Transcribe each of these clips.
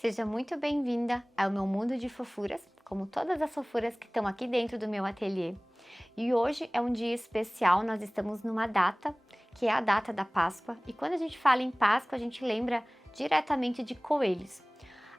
Seja muito bem-vinda ao meu mundo de fofuras, como todas as fofuras que estão aqui dentro do meu ateliê. E hoje é um dia especial, nós estamos numa data, que é a data da Páscoa, e quando a gente fala em Páscoa, a gente lembra diretamente de coelhos.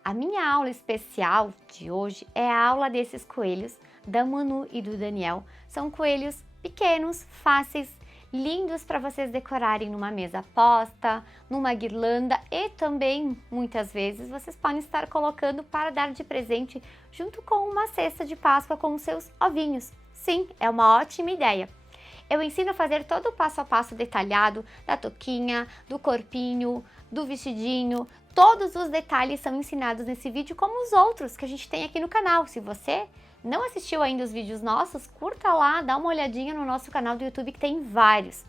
A minha aula especial de hoje é a aula desses coelhos, da Manu e do Daniel. São coelhos pequenos, fáceis, lindos para vocês decorarem numa mesa posta, numa guirlanda e também, muitas vezes, vocês podem estar colocando para dar de presente junto com uma cesta de Páscoa com os seus ovinhos. Sim, é uma ótima ideia. Eu ensino a fazer todo o passo a passo detalhado da touquinha, do corpinho, do vestidinho. Todos os detalhes são ensinados nesse vídeo como os outros que a gente tem aqui no canal. Se você não assistiu ainda os vídeos nossos, curta lá, dá uma olhadinha no nosso canal do YouTube que tem vários.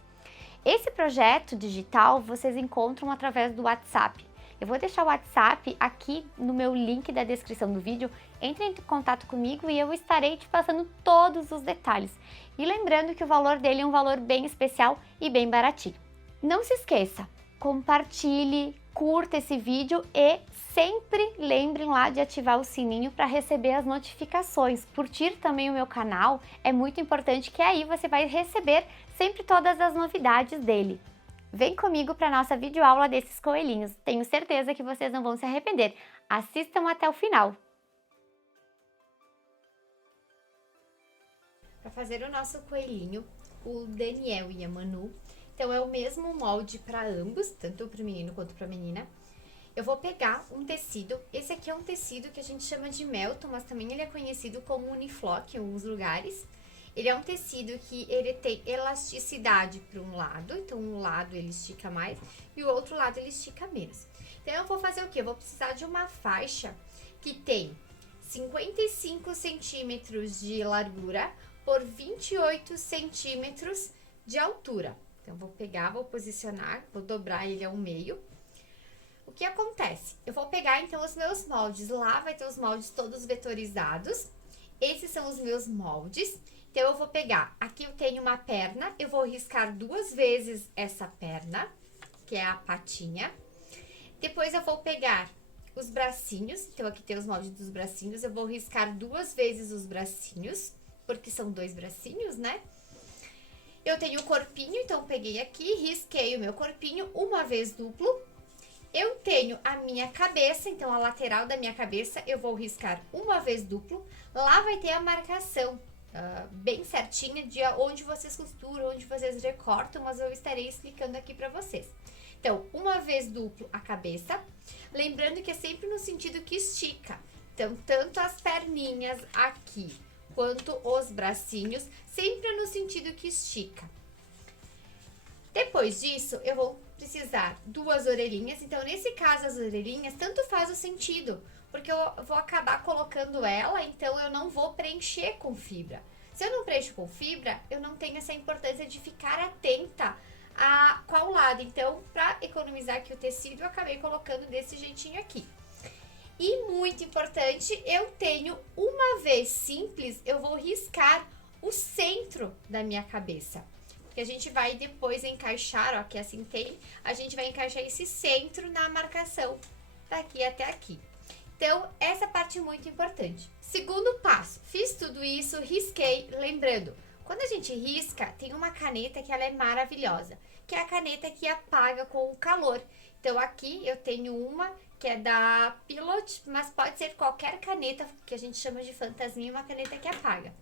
Esse projeto digital vocês encontram através do WhatsApp. Eu vou deixar o WhatsApp aqui no meu link da descrição do vídeo. Entre em contato comigo e eu estarei te passando todos os detalhes. E lembrando que o valor dele é um valor bem especial e bem baratinho. Não se esqueça, compartilhe, curta esse vídeo e sempre lembrem lá de ativar o sininho para receber as notificações. Curtir também o meu canal é muito importante, que aí você vai receber sempre todas as novidades dele. Vem comigo para a nossa videoaula desses coelhinhos. Tenho certeza que vocês não vão se arrepender. Assistam até o final. Para fazer o nosso coelhinho, o Daniel e a Manu, então é o mesmo molde para ambos, tanto para o menino quanto para a menina. Eu vou pegar um tecido, esse aqui é um tecido que a gente chama de Melton, mas também ele é conhecido como Uniflock em alguns lugares. Ele é um tecido que ele tem elasticidade para um lado, então um lado ele estica mais e o outro lado ele estica menos. Então eu vou fazer o quê? Eu vou precisar de uma faixa que tem 55 centímetros de largura por 28 centímetros de altura. Então, vou pegar, vou posicionar, vou dobrar ele ao meio. O que acontece? Eu vou pegar, então, os meus moldes. Lá vai ter os moldes todos vetorizados. Esses são os meus moldes. Então, eu vou pegar, aqui eu tenho uma perna, eu vou riscar 2 vezes essa perna, que é a patinha. Depois, eu vou pegar os bracinhos. Então, aqui tem os moldes dos bracinhos. Eu vou riscar 2 vezes os bracinhos, porque são 2 bracinhos, né? Eu tenho o corpinho, então peguei aqui, risquei o meu corpinho uma vez duplo. Eu tenho a minha cabeça, então a lateral da minha cabeça eu vou riscar uma vez duplo. Lá vai ter a marcação bem certinha de onde vocês costuram, onde vocês recortam, mas eu estarei explicando aqui pra vocês. Então, uma vez duplo a cabeça, lembrando que é sempre no sentido que estica. Então, tanto as perninhas aqui quanto os bracinhos, sempre no sentido que estica. Depois disso, eu vou precisar 2 orelhinhas. Então, nesse caso, as orelhinhas, tanto faz o sentido, porque eu vou acabar colocando ela, então eu não vou preencher com fibra. Se eu não preencho com fibra, eu não tenho essa importância de ficar atenta a qual lado. Então, para economizar aqui o tecido, eu acabei colocando desse jeitinho aqui. E muito importante, eu tenho uma vez simples, eu vou riscar o centro da minha cabeça. Porque a gente vai depois encaixar, ó, que assim tem, a gente vai encaixar esse centro na marcação, daqui até aqui. Então, essa parte é muito importante. Segundo passo, fiz tudo isso, risquei, lembrando, quando a gente risca, tem uma caneta que ela é maravilhosa, que é a caneta que apaga com o calor. Então, aqui eu tenho uma que é da Pilot, mas pode ser qualquer caneta que a gente chama de fantasminha, uma caneta que apaga.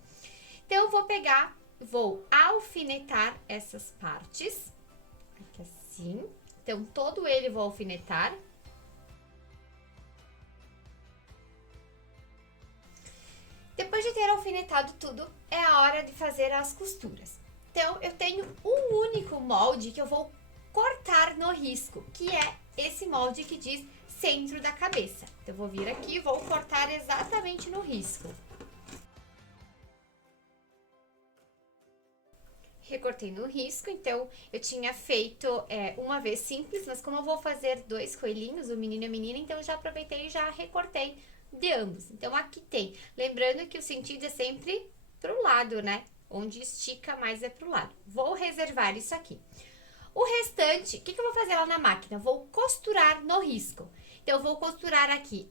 Então, eu vou pegar, vou alfinetar essas partes, aqui assim. Então, todo ele eu vou alfinetar. Depois de ter alfinetado tudo, é a hora de fazer as costuras. Então, eu tenho um único molde que eu vou cortar no risco, que é esse molde que diz centro da cabeça. Então, eu vou vir aqui e vou cortar exatamente no risco. Recortei no risco, então eu tinha feito uma vez simples, mas como eu vou fazer 2 coelhinhos, o menino e a menina, então eu já aproveitei e já recortei de ambos. Então, aqui tem. Lembrando que o sentido é sempre pro lado, né? Onde estica mais é pro lado. Vou reservar isso aqui. O restante, o que eu vou fazer lá na máquina? Vou costurar no risco. Então, eu vou costurar aqui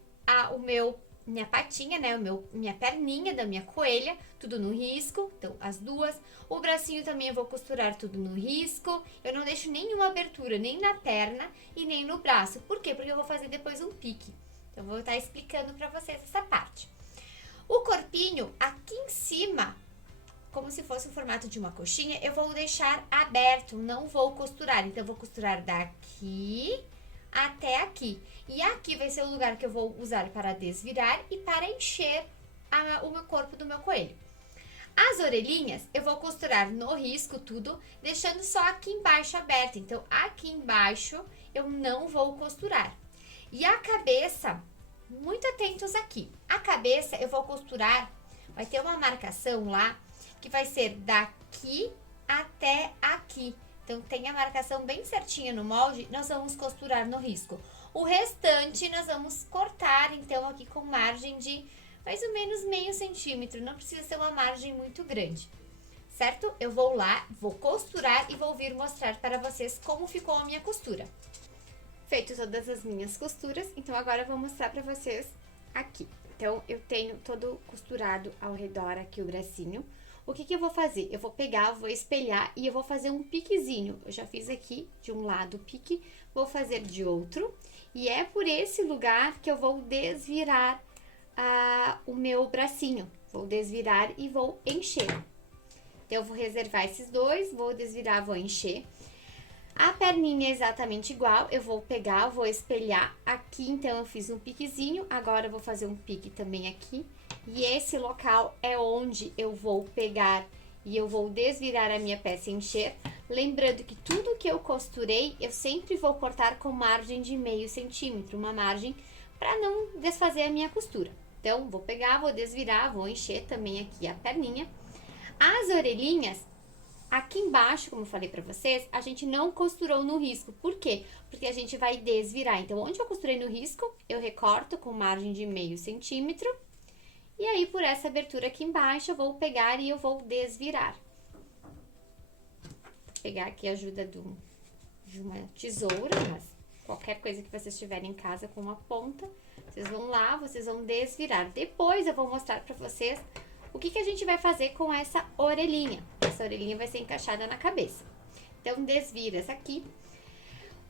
minha patinha, né, minha perninha da minha coelha, tudo no risco, então as duas. O bracinho também eu vou costurar tudo no risco, eu não deixo nenhuma abertura, nem na perna e nem no braço. Por quê? Porque eu vou fazer depois um pique. Então, eu vou estar explicando pra vocês essa parte. O corpinho, aqui em cima, como se fosse o formato de uma coxinha, eu vou deixar aberto, não vou costurar. Então, eu vou costurar daqui até aqui. E aqui vai ser o lugar que eu vou usar para desvirar e para encher o meu corpo do meu coelho. As orelhinhas, eu vou costurar no risco tudo, deixando só aqui embaixo aberto. Então, aqui embaixo, eu não vou costurar. E a cabeça, muito atentos aqui. A cabeça, eu vou costurar, vai ter uma marcação lá, que vai ser daqui até aqui. Então, tem a marcação bem certinha no molde, nós vamos costurar no risco. O restante, nós vamos cortar, então, aqui com margem de mais ou menos meio centímetro. Não precisa ser uma margem muito grande, certo? Eu vou lá, vou costurar e vou vir mostrar para vocês como ficou a minha costura. Feito todas as minhas costuras, então agora eu vou mostrar para vocês aqui. Então, eu tenho todo costurado ao redor aqui o bracinho. O que eu vou fazer? Eu vou pegar, vou espelhar e eu vou fazer um piquezinho. Eu já fiz aqui de um lado o pique, vou fazer de outro. E é por esse lugar que eu vou desvirar o meu bracinho. Vou desvirar e vou encher. Então, eu vou reservar esses dois, vou desvirar, vou encher. A perninha é exatamente igual, eu vou pegar, vou espelhar aqui, então eu fiz um piquezinho, agora eu vou fazer um pique também aqui. E esse local é onde eu vou pegar e eu vou desvirar a minha peça e encher. Lembrando que tudo que eu costurei, eu sempre vou cortar com margem de meio centímetro, uma margem para não desfazer a minha costura. Então, vou pegar, vou desvirar, vou encher também aqui a perninha. As orelhinhas, aqui embaixo, como eu falei pra vocês, a gente não costurou no risco. Por quê? Porque a gente vai desvirar. Então, onde eu costurei no risco, eu recorto com margem de meio centímetro. E aí, por essa abertura aqui embaixo, eu vou pegar e eu vou desvirar. Vou pegar aqui a ajuda de uma tesoura, mas qualquer coisa que vocês tiverem em casa com uma ponta, vocês vão lá, vocês vão desvirar. Depois, eu vou mostrar pra vocês o que a gente vai fazer com essa orelhinha. Essa orelhinha vai ser encaixada na cabeça. Então, desvira essa aqui.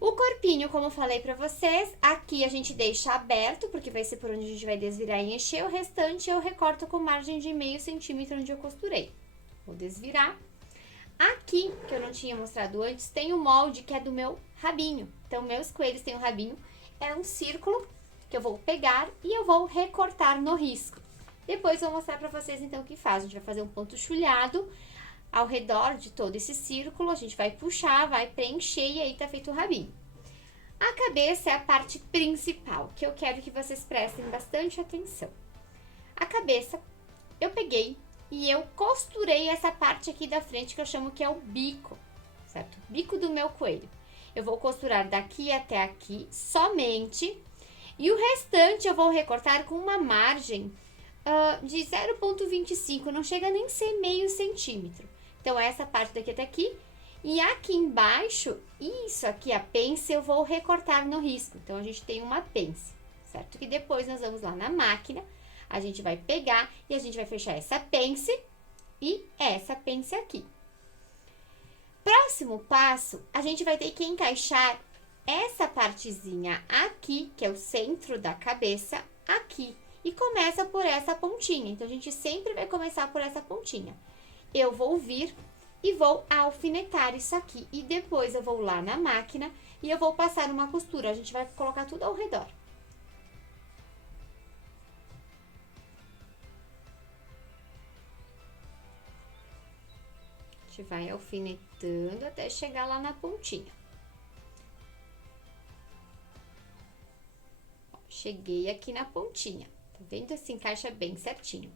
O corpinho, como eu falei pra vocês, aqui a gente deixa aberto, porque vai ser por onde a gente vai desvirar e encher. O restante eu recorto com margem de meio centímetro onde eu costurei. Vou desvirar. Aqui, que eu não tinha mostrado antes, tem o molde que é do meu rabinho. Então, meus coelhos têm um rabinho. É um círculo que eu vou pegar e eu vou recortar no risco. Depois, eu vou mostrar pra vocês, então, o que faz. A gente vai fazer um ponto chulhado ao redor de todo esse círculo. A gente vai puxar, vai preencher e aí tá feito o rabinho. A cabeça é a parte principal, que eu quero que vocês prestem bastante atenção. A cabeça, eu peguei e eu costurei essa parte aqui da frente, que eu chamo que é o bico, certo? Bico do meu coelho. Eu vou costurar daqui até aqui somente. E o restante eu vou recortar com uma margem de 0,25, não chega nem a ser meio centímetro. Então, essa parte daqui até aqui. E aqui embaixo, isso aqui, a pence, eu vou recortar no risco. Então, a gente tem uma pence, certo? Que depois nós vamos lá na máquina, a gente vai pegar e a gente vai fechar essa pence e essa pence aqui. Próximo passo, a gente vai ter que encaixar essa partezinha aqui, que é o centro da cabeça, aqui. E começa por essa pontinha. Então, a gente sempre vai começar por essa pontinha. Eu vou vir e vou alfinetar isso aqui. E depois eu vou lá na máquina e eu vou passar uma costura. A gente vai colocar tudo ao redor. A gente vai alfinetando até chegar lá na pontinha. Ó, cheguei aqui na pontinha. Tá vendo? Se encaixa bem certinho.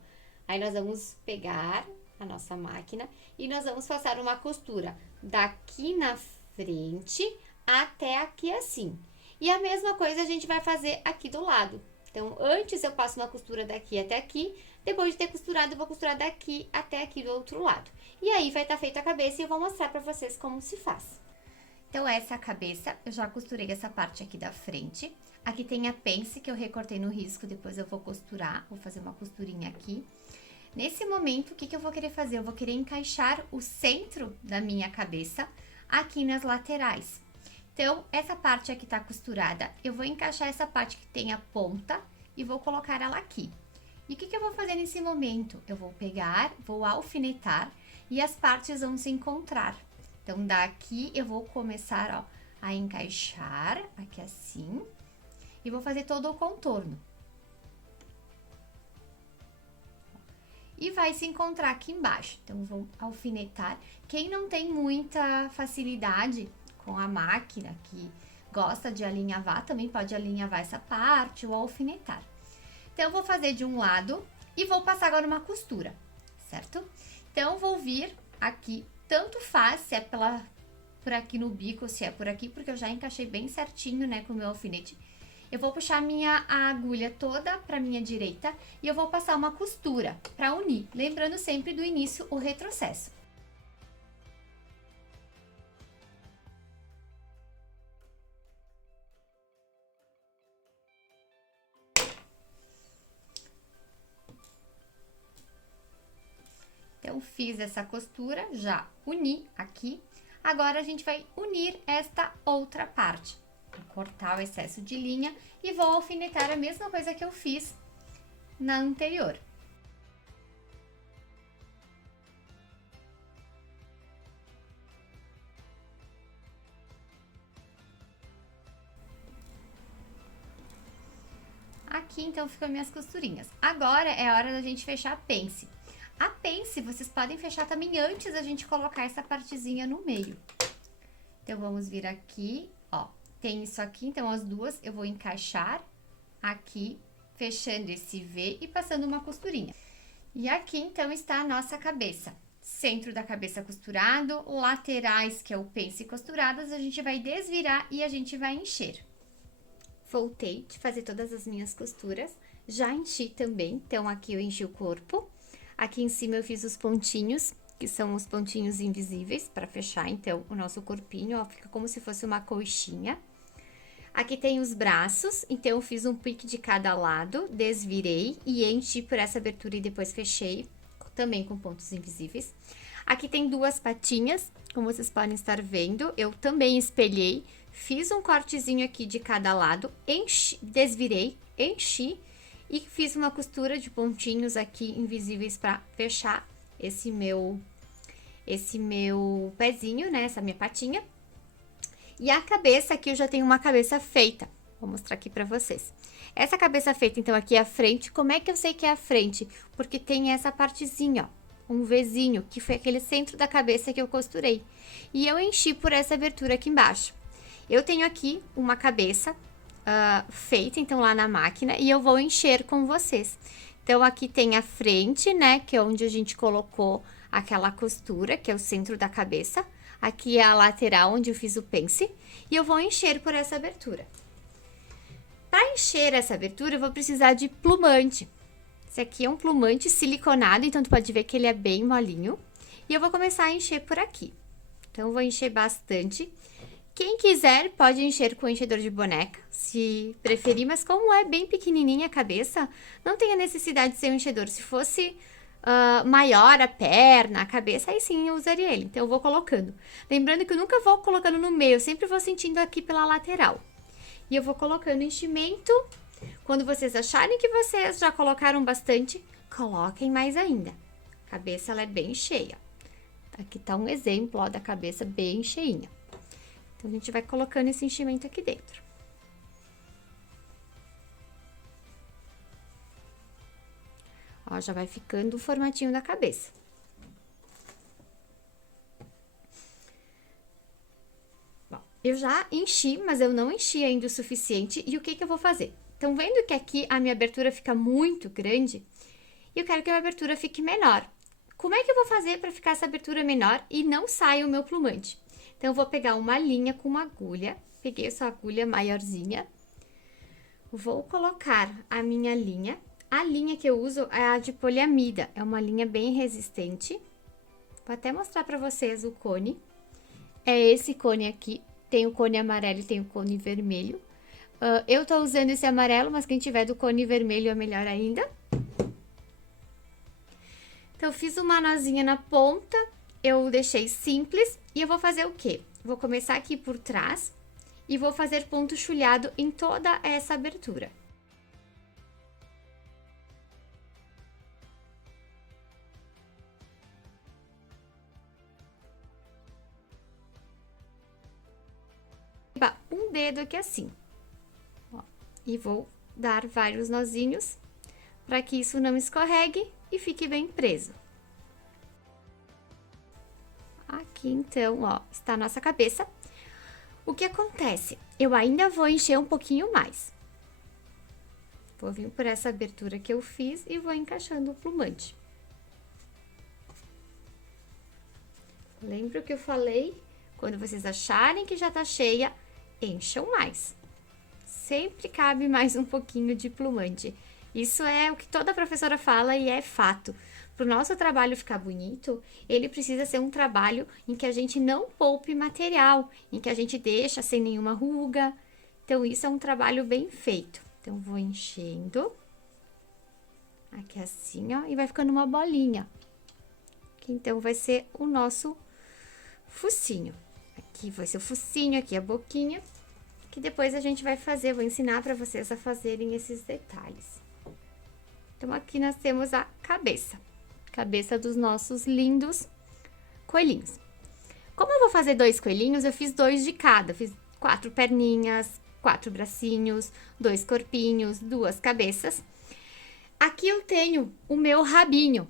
Aí, nós vamos pegar a nossa máquina e nós vamos passar uma costura daqui na frente até aqui assim. E a mesma coisa a gente vai fazer aqui do lado. Então, antes eu passo uma costura daqui até aqui, depois de ter costurado, eu vou costurar daqui até aqui do outro lado. E aí, vai estar feita a cabeça e eu vou mostrar pra vocês como se faz. Então, essa é a cabeça, eu já costurei essa parte aqui da frente. Aqui tem a pence que eu recortei no risco, depois eu vou costurar, vou fazer uma costurinha aqui. Nesse momento, o que eu vou querer fazer? Eu vou querer encaixar o centro da minha cabeça aqui nas laterais. Então, essa parte aqui tá costurada, eu vou encaixar essa parte que tem a ponta e vou colocar ela aqui. E o que eu vou fazer nesse momento? Eu vou pegar, vou alfinetar e as partes vão se encontrar. Então, daqui eu vou começar, ó, a encaixar aqui assim e vou fazer todo o contorno. E vai se encontrar aqui embaixo. Então, vou alfinetar. Quem não tem muita facilidade com a máquina, que gosta de alinhavar, também pode alinhavar essa parte ou alfinetar. Então, eu vou fazer de um lado e vou passar agora uma costura, certo? Então, vou vir aqui, tanto faz se é por aqui no bico, se é por aqui, porque eu já encaixei bem certinho, né, com o meu alfinete. Eu vou puxar a agulha toda para minha direita e eu vou passar uma costura para unir, lembrando sempre do início o retrocesso. Então, fiz essa costura, já uni aqui. Agora, a gente vai unir esta outra parte. Vou cortar o excesso de linha e vou alfinetar a mesma coisa que eu fiz na anterior. Aqui, então, ficam minhas costurinhas. Agora, é a hora da gente fechar a pence. A pence, vocês podem fechar também antes da gente colocar essa partezinha no meio. Então, vamos vir aqui, ó. Tem isso aqui, então, as duas eu vou encaixar aqui, fechando esse V e passando uma costurinha. E aqui, então, está a nossa cabeça. Centro da cabeça costurado, laterais, que é o pence costuradas, a gente vai desvirar e a gente vai encher. Voltei de fazer todas as minhas costuras, já enchi também, então, aqui eu enchi o corpo. Aqui em cima eu fiz os pontinhos, que são os pontinhos invisíveis, para fechar, então, o nosso corpinho, ó, fica como se fosse uma coxinha. Aqui tem os braços, então, eu fiz um pique de cada lado, desvirei e enchi por essa abertura e depois fechei, também com pontos invisíveis. Aqui tem duas patinhas, como vocês podem estar vendo, eu também espelhei, fiz um cortezinho aqui de cada lado, desvirei, enchi e fiz uma costura de pontinhos aqui invisíveis para fechar esse meu pezinho, né, essa minha patinha. E a cabeça aqui eu já tenho uma cabeça feita, vou mostrar aqui pra vocês. Essa cabeça feita, então, aqui é a frente. Como é que eu sei que é a frente? Porque tem essa partezinha, ó, um Vzinho, que foi aquele centro da cabeça que eu costurei. E eu enchi por essa abertura aqui embaixo. Eu tenho aqui uma cabeça feita, então, lá na máquina, e eu vou encher com vocês. Então, aqui tem a frente, né, que é onde a gente colocou aquela costura, que é o centro da cabeça. Aqui é a lateral, onde eu fiz o pence, e eu vou encher por essa abertura. Para encher essa abertura, eu vou precisar de plumante. Esse aqui é um plumante siliconado, então tu pode ver que ele é bem molinho. E eu vou começar a encher por aqui. Então, eu vou encher bastante. Quem quiser, pode encher com enchedor de boneca, se preferir, mas como é bem pequenininha a cabeça, não tem a necessidade de ser um enchedor. Se fosse maior a perna, a cabeça, aí sim eu usaria ele. Então, eu vou colocando. Lembrando que eu nunca vou colocando no meio, eu sempre vou sentindo aqui pela lateral. E eu vou colocando enchimento. Quando vocês acharem que vocês já colocaram bastante, coloquem mais ainda. A cabeça, ela é bem cheia. Aqui tá um exemplo, ó, da cabeça bem cheinha. Então, a gente vai colocando esse enchimento aqui dentro. Ó, já vai ficando o formatinho da cabeça. Bom, eu já enchi, mas eu não enchi ainda o suficiente. E o que eu vou fazer? Então, vendo que aqui a minha abertura fica muito grande, eu quero que a minha abertura fique menor. Como é que eu vou fazer para ficar essa abertura menor e não saia o meu plumante? Então, eu vou pegar uma linha com uma agulha. Peguei essa agulha maiorzinha. Vou colocar a minha linha. A linha que eu uso é a de poliamida, é uma linha bem resistente. Vou até mostrar para vocês o cone. É esse cone aqui, tem o cone amarelo e tem o cone vermelho. Eu tô usando esse amarelo, mas quem tiver do cone vermelho é melhor ainda. Então, eu fiz uma nozinha na ponta, eu deixei simples e eu vou fazer o quê? Vou começar aqui por trás e vou fazer ponto chulhado em toda essa abertura. Um dedo aqui assim. Ó, e vou dar vários nozinhos para que isso não escorregue e fique bem preso. Aqui, então, ó, está a nossa cabeça. O que acontece? Eu ainda vou encher um pouquinho mais. Vou vir por essa abertura que eu fiz e vou encaixando o plumante. Lembra o que eu falei? Quando vocês acharem que já tá cheia, encham mais. Sempre cabe mais um pouquinho de plumante. Isso é o que toda professora fala e é fato. Para o nosso trabalho ficar bonito, ele precisa ser um trabalho em que a gente não poupe material, em que a gente deixa sem nenhuma ruga. Então, isso é um trabalho bem feito. Então, vou enchendo. Aqui assim, ó, e vai ficando uma bolinha. Que então, vai ser o nosso focinho. Aqui vai ser o focinho, aqui a boquinha. Que depois a gente vai fazer, vou ensinar para vocês a fazerem esses detalhes. Então, aqui nós temos a cabeça. Cabeça dos nossos lindos coelhinhos. Como eu vou fazer 2 coelhinhos, eu fiz 2 de cada. Fiz 4 perninhas, 4 bracinhos, 2 corpinhos, 2 cabeças. Aqui eu tenho o meu rabinho.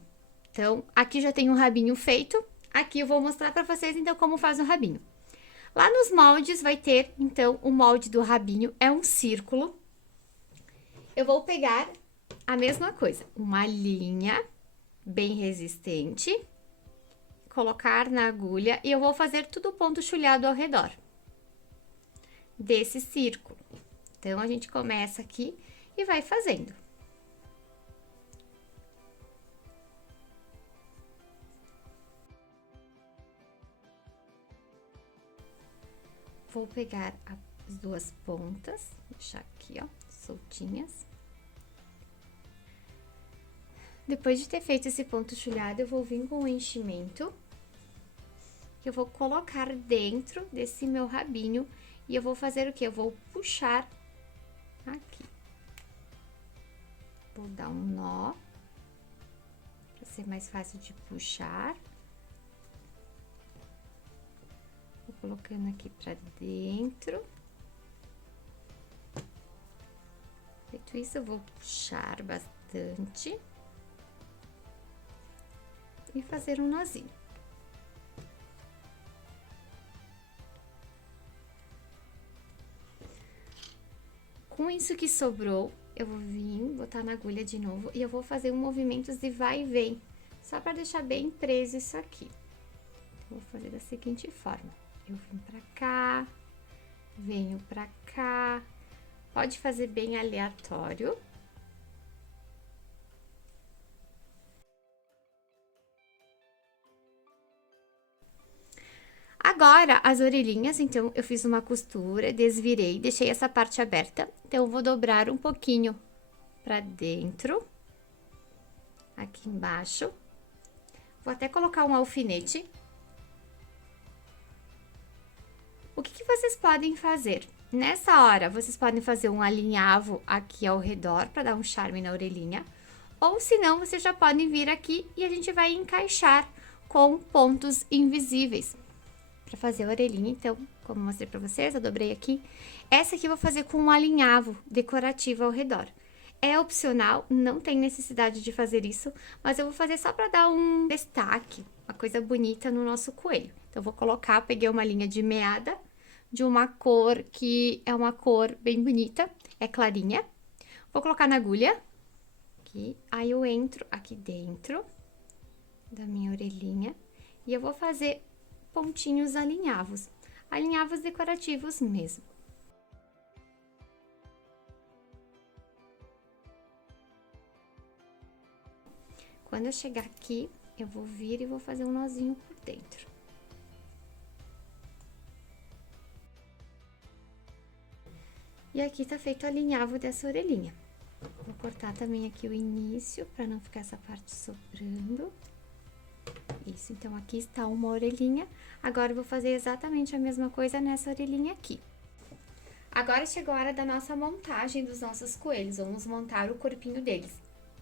Então, aqui já tem um rabinho feito. Aqui eu vou mostrar para vocês, então, como faz o rabinho. Lá nos moldes vai ter, então, o molde do rabinho é um círculo. Eu vou pegar a mesma coisa, uma linha bem resistente, colocar na agulha e eu vou fazer tudo ponto chulhado ao redor desse círculo. Então, a gente começa aqui e vai fazendo. Vou pegar as 2 pontas, deixar aqui, ó, soltinhas. Depois de ter feito esse ponto chulhado, eu vou vir com o enchimento. Eu vou colocar dentro desse meu rabinho e eu vou fazer o quê? Eu vou puxar aqui. Vou dar um nó, para ser mais fácil de puxar. Vou colocando aqui pra dentro. Feito isso, eu vou puxar bastante. E fazer um nozinho. Com isso que sobrou, eu vou vir, botar na agulha de novo e eu vou fazer um movimento de vai e vem, só para deixar bem preso isso aqui. Vou fazer da seguinte forma. Eu vim pra cá, venho pra cá, pode fazer bem aleatório. Agora, as orelhinhas, então, eu fiz uma costura, desvirei, deixei essa parte aberta. Então, eu vou dobrar um pouquinho pra dentro, aqui embaixo. Vou até colocar um alfinete. O que vocês podem fazer? Nessa hora, vocês podem fazer um alinhavo aqui ao redor para dar um charme na orelhinha. Ou se não, vocês já podem vir aqui e a gente vai encaixar com pontos invisíveis. Para fazer a orelhinha, então, como eu mostrei para vocês, eu dobrei aqui. Essa aqui eu vou fazer com um alinhavo decorativo ao redor. É opcional, não tem necessidade de fazer isso, mas eu vou fazer só para dar um destaque, uma coisa bonita no nosso coelho. Então, eu vou colocar, peguei uma linha de meada, de uma cor que é uma cor bem bonita, é clarinha. Vou colocar na agulha, aqui, aí eu entro aqui dentro da minha orelhinha e eu vou fazer pontinhos alinhavos, alinhavos decorativos mesmo. Quando eu chegar aqui, eu vou vir e vou fazer um nozinho por dentro. E aqui tá feito o alinhavo dessa orelhinha. Vou cortar também aqui o início, pra não ficar essa parte sobrando. Isso, então aqui está uma orelhinha. Agora eu vou fazer exatamente a mesma coisa nessa orelhinha aqui. Agora chegou a hora da nossa montagem dos nossos coelhos. Vamos montar o corpinho deles.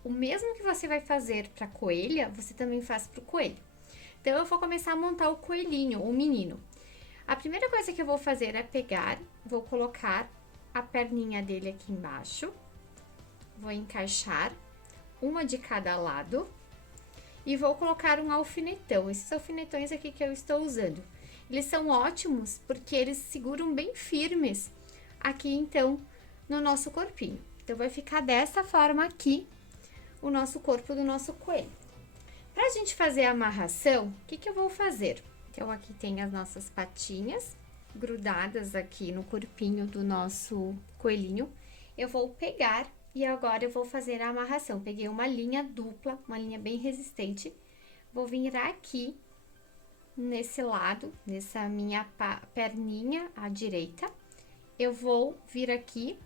O mesmo que você vai fazer pra coelha, você também faz pro coelho. Então, eu vou começar a montar o coelhinho, o menino. A primeira coisa que eu vou fazer é pegar, vou colocar a perninha dele aqui embaixo. Vou encaixar uma de cada lado. E vou colocar um alfinetão, esses alfinetões aqui que eu estou usando. Eles são ótimos porque eles seguram bem firmes aqui, então, no nosso corpinho. Então, vai ficar dessa forma aqui o nosso corpo do nosso coelho. Pra gente fazer a amarração, o que eu vou fazer? Então, aqui tem as nossas patinhas grudadas aqui no corpinho do nosso coelhinho. Eu vou pegar e agora eu vou fazer a amarração. Peguei uma linha dupla, uma linha bem resistente. Vou virar aqui, nesse lado, nessa minha perninha à direita. Eu vou vir aqui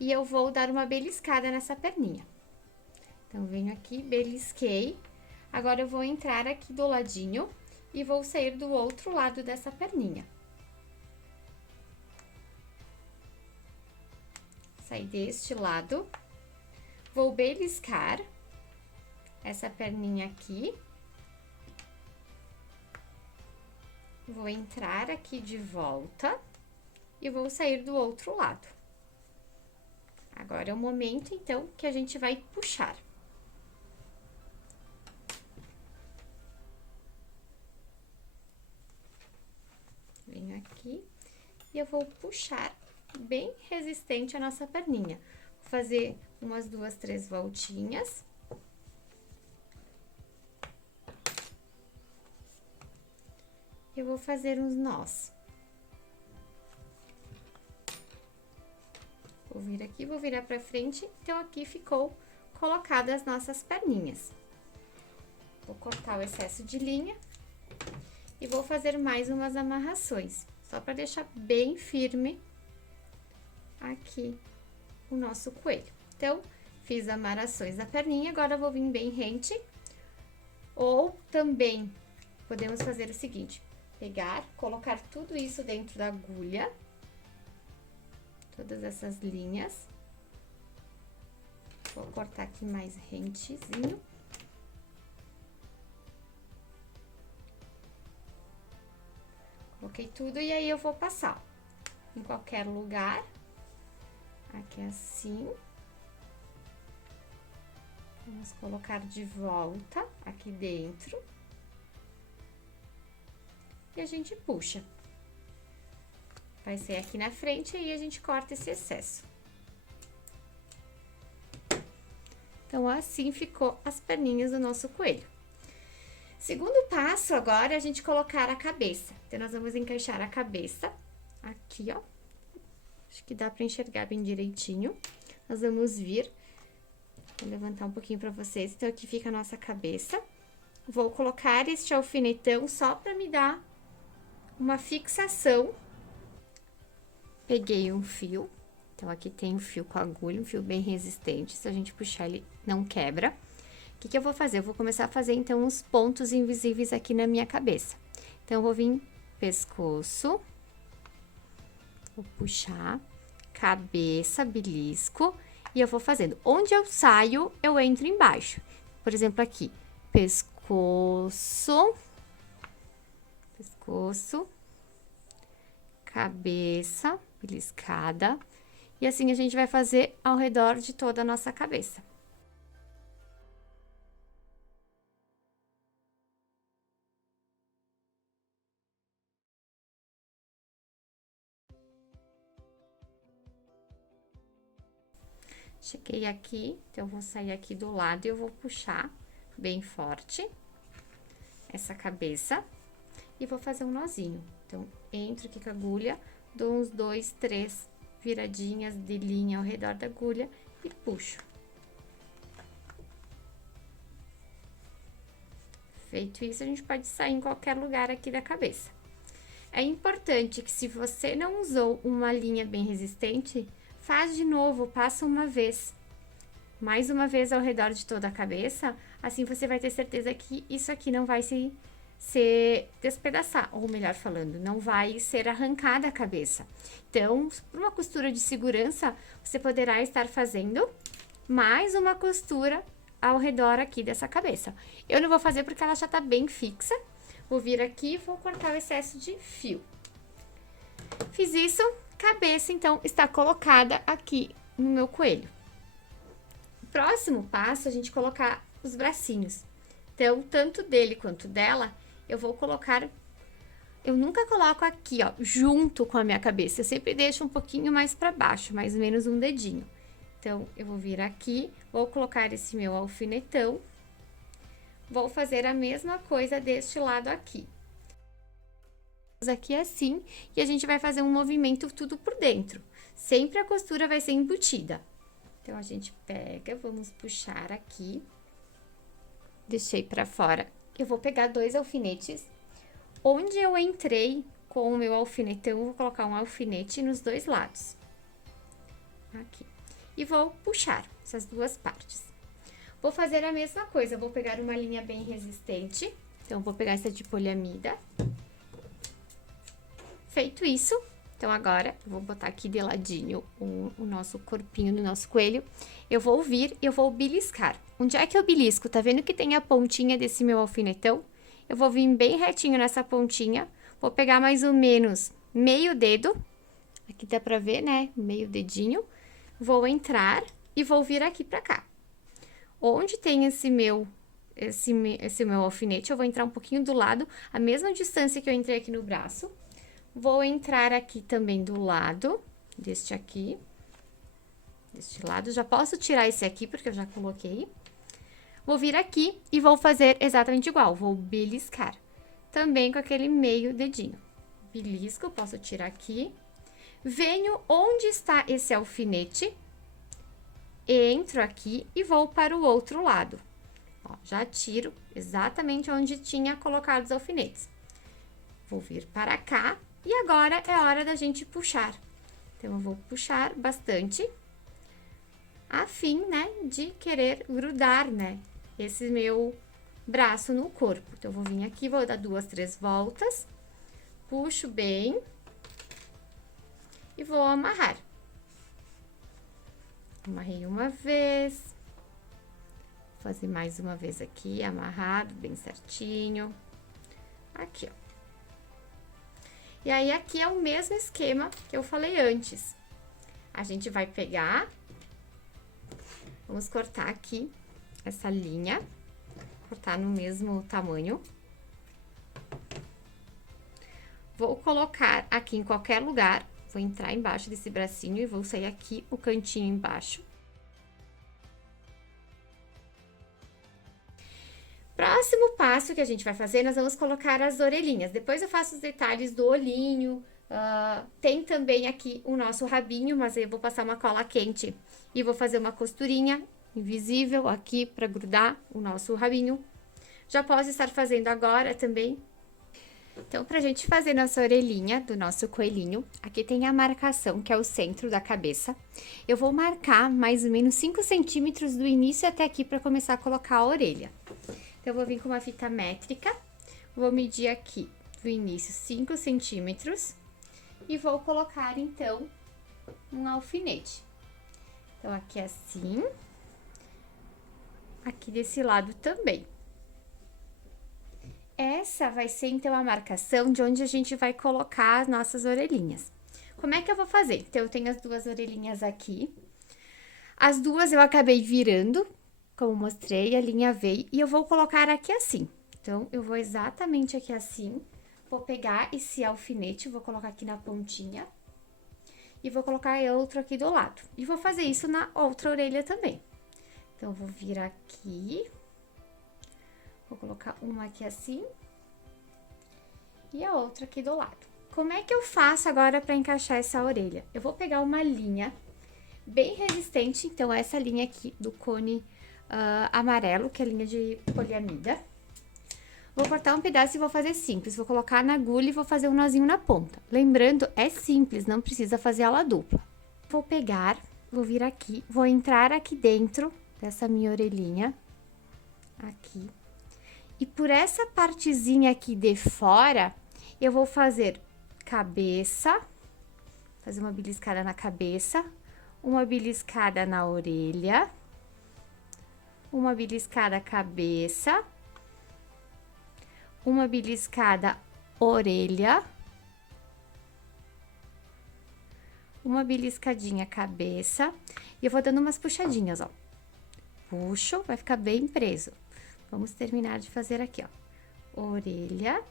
e eu vou dar uma beliscada nessa perninha. Então, venho aqui, belisquei. Agora, eu vou entrar aqui do ladinho e vou sair do outro lado dessa perninha. Sair deste lado. Vou beliscar essa perninha aqui. Vou entrar aqui de volta e vou sair do outro lado. Agora é o momento, então, que a gente vai puxar. Venho aqui e eu vou puxar bem resistente a nossa perninha. Vou fazer umas 2, 3 voltinhas. Eu vou fazer uns nós. Vou vir aqui, vou virar pra frente, então aqui ficou colocada as nossas perninhas. Vou cortar o excesso de linha e vou fazer mais umas amarrações, só pra deixar bem firme aqui o nosso coelho. Então, fiz amarrações da perninha, agora vou vir bem rente. Ou também, podemos fazer o seguinte, pegar, colocar tudo isso dentro da agulha. Todas essas linhas. Vou cortar aqui mais rentezinho. Coloquei tudo e aí eu vou passar, ó, em qualquer lugar. Aqui assim. Vamos colocar de volta aqui dentro. E a gente puxa. Vai ser aqui na frente e aí a gente corta esse excesso. Então, assim ficou as perninhas do nosso coelho. Segundo passo, agora, é a gente colocar a cabeça. Então, nós vamos encaixar a cabeça aqui, ó. Acho que dá pra enxergar bem direitinho. Nós vamos vir, vou levantar um pouquinho pra vocês. Então, aqui fica a nossa cabeça. Vou colocar este alfinetão só pra me dar uma fixação. Peguei um fio, então aqui tem um fio com agulha, um fio bem resistente, se a gente puxar ele não quebra. O que eu vou fazer? Eu vou começar a fazer, então, uns pontos invisíveis aqui na minha cabeça. Então, eu vou vir pescoço, vou puxar, cabeça, belisco, e eu vou fazendo. Onde eu saio, eu entro embaixo. Por exemplo, aqui, pescoço, cabeça, beliscada, e assim a gente vai fazer ao redor de toda a nossa cabeça. Cheguei aqui, então eu vou sair aqui do lado e eu vou puxar bem forte essa cabeça e vou fazer um nozinho. Então, entro aqui com a agulha, dou uns 2, 3 viradinhas de linha ao redor da agulha e puxo. Feito isso, a gente pode sair em qualquer lugar aqui da cabeça. É importante que, se você não usou uma linha bem resistente, faz de novo, passa uma vez. Mais uma vez ao redor de toda a cabeça, assim você vai ter certeza que isso aqui não vai se despedaçar, ou melhor falando, não vai ser arrancada a cabeça. Então, por uma costura de segurança, você poderá estar fazendo mais uma costura ao redor aqui dessa cabeça. Eu não vou fazer porque ela já tá bem fixa. Vou vir aqui e vou cortar o excesso de fio. Fiz isso, cabeça então está colocada aqui no meu coelho. O próximo passo é a gente colocar os bracinhos. Então, tanto dele quanto dela, eu vou colocar... Eu nunca coloco aqui, ó, junto com a minha cabeça. Eu sempre deixo um pouquinho mais para baixo, mais ou menos um dedinho. Então, eu vou vir aqui, vou colocar esse meu alfinetão. Vou fazer a mesma coisa deste lado aqui. Aqui assim, e a gente vai fazer um movimento tudo por dentro. Sempre a costura vai ser embutida. Então, a gente pega, vamos puxar aqui. Deixei pra fora. Eu vou pegar 2 alfinetes. Onde eu entrei com o meu alfinetão, eu vou colocar um alfinete nos 2 lados. Aqui. E vou puxar essas 2 partes. Vou fazer a mesma coisa, vou pegar uma linha bem resistente. Então, vou pegar essa de poliamida. Feito isso, então agora eu vou botar aqui de ladinho o nosso corpinho do nosso coelho. Eu vou vir e eu vou beliscar. Onde é que eu belisco? Tá vendo que tem a pontinha desse meu alfinetão? Eu vou vir bem retinho nessa pontinha. Vou pegar mais ou menos meio dedo. Aqui dá pra ver, né? Meio dedinho. Vou entrar e vou vir aqui pra cá. Onde tem esse meu alfinete, eu vou entrar um pouquinho do lado, a mesma distância que eu entrei aqui no braço. Vou entrar aqui também do lado deste aqui. Deste lado, já posso tirar esse aqui, porque eu já coloquei. Vou vir aqui e vou fazer exatamente igual, vou beliscar. Também com aquele meio dedinho. Belisco, posso tirar aqui. Venho onde está esse alfinete. Entro aqui e vou para o outro lado. Ó, já tiro exatamente onde tinha colocado os alfinetes. Vou vir para cá e agora é hora da gente puxar. Então, eu vou puxar bastante, a fim, né, de querer grudar, né, esse meu braço no corpo. Então, eu vou vir aqui, vou dar 2, 3 voltas, puxo bem e vou amarrar. Amarrei uma vez, vou fazer mais uma vez aqui, amarrado, bem certinho. Aqui, ó. E aí, aqui é o mesmo esquema que eu falei antes. A gente vai pegar, vamos cortar aqui essa linha, cortar no mesmo tamanho. Vou colocar aqui em qualquer lugar, vou entrar embaixo desse bracinho e vou sair aqui o cantinho embaixo. Próximo passo que a gente vai fazer, nós vamos colocar as orelhinhas. Depois eu faço os detalhes do olhinho, tem também aqui o nosso rabinho, mas eu vou passar uma cola quente e vou fazer uma costurinha invisível aqui para grudar o nosso rabinho. Já posso estar fazendo agora também. Então, pra gente fazer nossa orelhinha do nosso coelhinho, aqui tem a marcação, que é o centro da cabeça. Eu vou marcar mais ou menos 5 centímetros do início até aqui para começar a colocar a orelha. Então, eu vou vir com uma fita métrica, vou medir aqui do início 5 centímetros e vou colocar, então, um alfinete. Então, aqui assim, aqui desse lado também. Essa vai ser, então, a marcação de onde a gente vai colocar as nossas orelhinhas. Como é que eu vou fazer? Então, eu tenho as 2 orelhinhas aqui. As 2 eu acabei virando, como mostrei, a linha veio, e eu vou colocar aqui assim. Então, eu vou exatamente aqui assim, vou pegar esse alfinete, vou colocar aqui na pontinha, e vou colocar outro aqui do lado. E vou fazer isso na outra orelha também. Então, eu vou vir aqui, vou colocar uma aqui assim, e a outra aqui do lado. Como é que eu faço agora para encaixar essa orelha? Eu vou pegar uma linha bem resistente, então, essa linha aqui do cone amarelo, que é a linha de poliamida. Vou cortar um pedaço e vou fazer simples. Vou colocar na agulha e vou fazer um nozinho na ponta. Lembrando, é simples, não precisa fazer ala dupla. Vou pegar, vou vir aqui, vou entrar aqui dentro dessa minha orelhinha, aqui. E por essa partezinha aqui de fora, eu vou fazer cabeça, fazer uma beliscada na cabeça, uma beliscada na orelha, uma beliscada cabeça, uma beliscada orelha, uma beliscadinha cabeça, e eu vou dando umas puxadinhas, ó. Puxo, vai ficar bem preso. Vamos terminar de fazer aqui, ó. Orelha.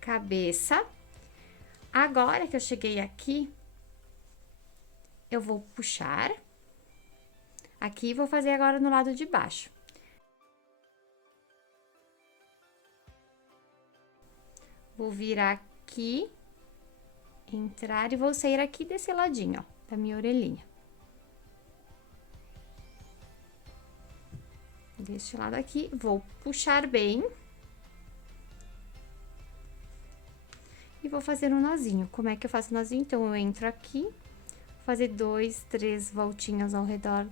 Cabeça. Agora que eu cheguei aqui, eu vou puxar. Aqui, vou fazer agora no lado de baixo. Vou virar aqui, entrar e vou sair aqui desse ladinho, ó, da minha orelhinha. Deste lado aqui, vou puxar bem. E vou fazer um nozinho. Como é que eu faço o nozinho? Então, eu entro aqui, vou fazer 2, 3 voltinhas ao redor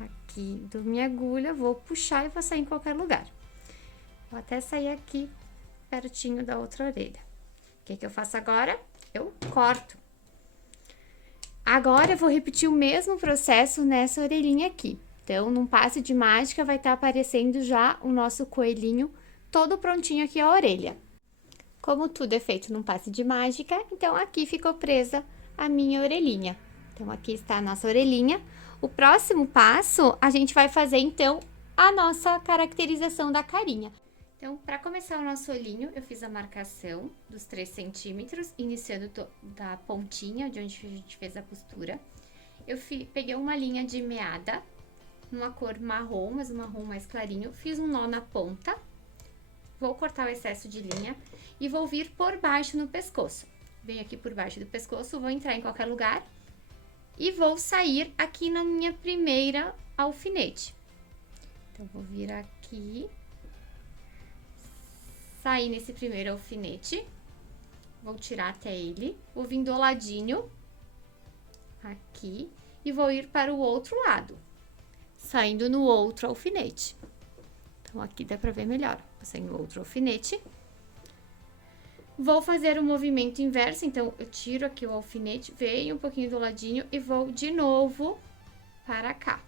aqui da minha agulha, vou puxar e vou sair em qualquer lugar. Vou até sair aqui, pertinho da outra orelha. O que eu faço agora? Eu corto. Agora, eu vou repetir o mesmo processo nessa orelhinha aqui. Então, num passe de mágica, vai estar aparecendo já o nosso coelhinho todo prontinho aqui a orelha. Como tudo é feito num passe de mágica, então aqui ficou presa a minha orelhinha. Então, aqui está a nossa orelhinha. O próximo passo, a gente vai fazer, então, a nossa caracterização da carinha. Então, para começar o nosso olhinho, eu fiz a marcação dos 3 centímetros, iniciando da pontinha, de onde a gente fez a costura. Eu peguei uma linha de meada, numa cor marrom, mas um marrom mais clarinho, fiz um nó na ponta, vou cortar o excesso de linha e vou vir por baixo no pescoço. Venho aqui por baixo do pescoço, vou entrar em qualquer lugar e vou sair aqui na minha primeira alfinete. Então, vou vir aqui, sair nesse primeiro alfinete, vou tirar até ele, vou vir do ladinho, aqui, e vou ir para o outro lado, saindo no outro alfinete. Então, aqui dá pra ver melhor. Vou sair no outro alfinete. Vou fazer o movimento inverso, então, eu tiro aqui o alfinete, venho um pouquinho do ladinho e vou de novo para cá.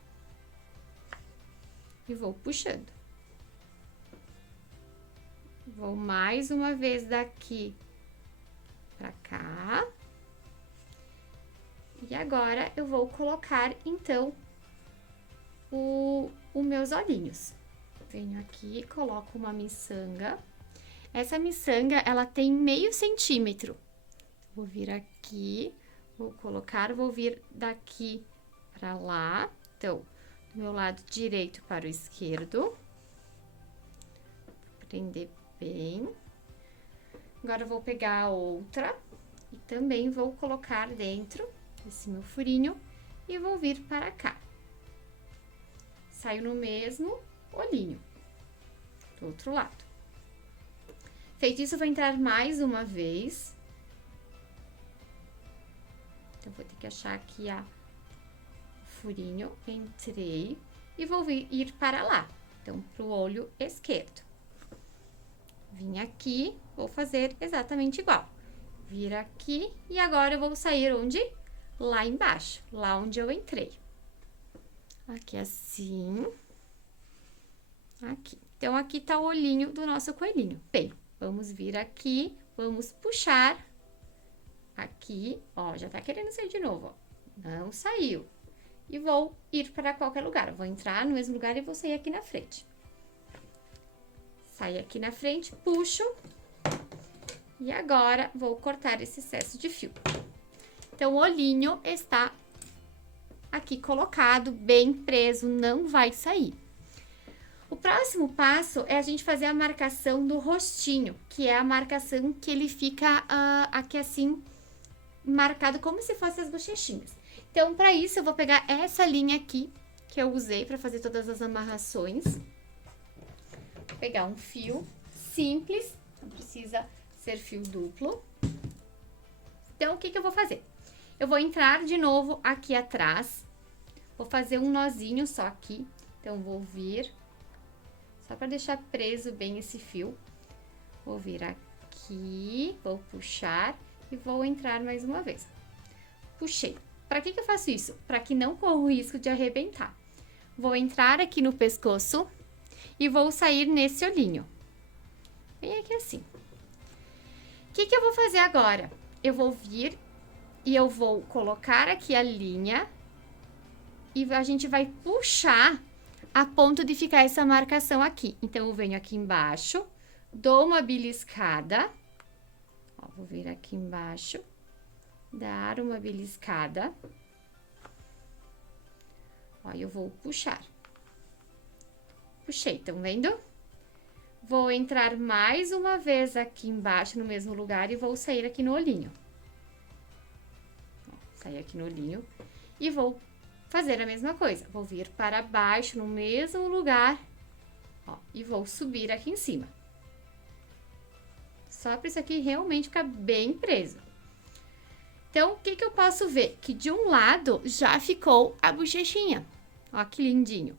E vou puxando. Vou mais uma vez daqui pra cá. E agora, eu vou colocar, então, os meus olhinhos. Venho aqui, coloco uma miçanga. Essa miçanga, ela tem meio centímetro. Vou vir aqui, vou colocar, vou vir daqui pra lá. Então, do meu lado direito para o esquerdo. Prender bem. Agora, eu vou pegar a outra e também vou colocar dentro desse meu furinho e vou vir para cá. Saio no mesmo olhinho, do outro lado. Feito isso, eu vou entrar mais uma vez. Então, vou ter que achar aqui o furinho, entrei e vou ir para lá. Então, pro olho esquerdo. Vim aqui, vou fazer exatamente igual. Vir aqui e agora eu vou sair onde? Lá embaixo, lá onde eu entrei. Aqui assim. Aqui. Então, aqui tá o olhinho do nosso coelhinho. Bem, vamos vir aqui, vamos puxar. Aqui, ó, já tá querendo sair de novo, ó. Não saiu. E vou ir para qualquer lugar. Vou entrar no mesmo lugar e vou sair aqui na frente. Saio aqui na frente, puxo. E agora, vou cortar esse excesso de fio. Então, o olhinho está aqui colocado, bem preso, não vai sair. O próximo passo é a gente fazer a marcação do rostinho, que é a marcação que ele fica aqui assim, marcado como se fossem as bochechinhas. Então, para isso, eu vou pegar essa linha aqui, que eu usei para fazer todas as amarrações. Vou pegar um fio simples não precisa ser fio duplo. Então, o que eu vou fazer? Eu vou entrar de novo aqui atrás, vou fazer um nozinho só aqui, então vou vir, só para deixar preso bem esse fio, vou vir aqui, vou puxar e vou entrar mais uma vez. Puxei. Para que eu faço isso? Para que não corra o risco de arrebentar. Vou entrar aqui no pescoço e vou sair nesse olhinho. Bem aqui assim. O que eu vou fazer agora? Eu vou vir e eu vou colocar aqui a linha e a gente vai puxar a ponto de ficar essa marcação aqui. Então, eu venho aqui embaixo, dou uma beliscada, ó, vou vir aqui embaixo, dar uma beliscada, ó, eu vou puxar. Puxei, estão vendo? Vou entrar mais uma vez aqui embaixo no mesmo lugar e vou sair aqui no olhinho. Ó, sair aqui no olhinho e vou fazer a mesma coisa. Vou vir para baixo no mesmo lugar, ó, e vou subir aqui em cima. Só para isso aqui realmente ficar bem preso. Então, o que eu posso ver? Que de um lado já ficou a bochechinha. Ó, que lindinho.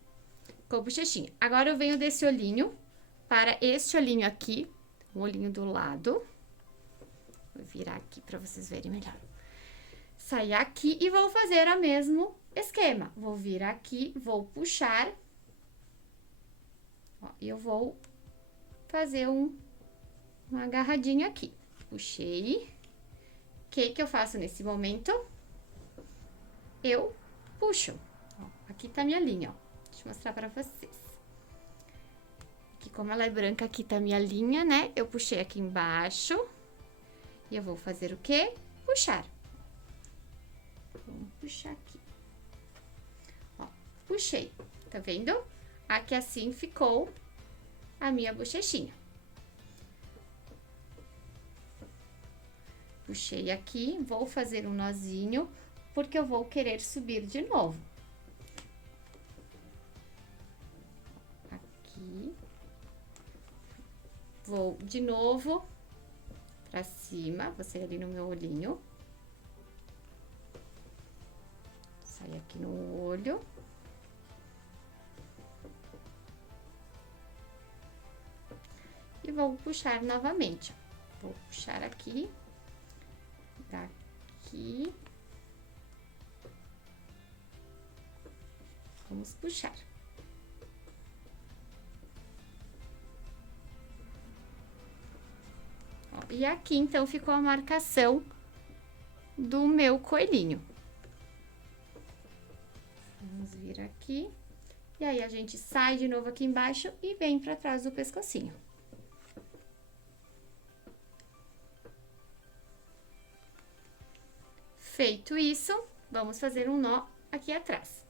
Ficou a bochechinha. Agora, eu venho desse olhinho para este olhinho aqui, o olhinho do lado. Vou virar aqui para vocês verem melhor. Sair aqui e vou fazer o mesmo esquema. Vou vir aqui, vou puxar. Ó, e eu vou fazer uma agarradinha aqui. Puxei. O que eu faço nesse momento? Eu puxo. Ó, aqui tá minha linha, ó. Deixa eu mostrar pra vocês. Aqui, como ela é branca, aqui tá minha linha, né? Eu puxei aqui embaixo. E eu vou fazer o quê? Puxar. Vamos puxar aqui. Ó, puxei. Tá vendo? Aqui assim ficou a minha bochechinha. Puxei aqui, vou fazer um nozinho, porque eu vou querer subir de novo. Aqui. Vou de novo pra cima, vou sair ali no meu olhinho. Sair aqui no olho. E vou puxar novamente. Vou puxar aqui. Daqui. Vamos puxar. Ó, e aqui, então, ficou a marcação do meu coelhinho. Vamos vir aqui. E aí, a gente sai de novo aqui embaixo e vem pra trás do pescocinho. Feito isso, vamos fazer um nó aqui atrás.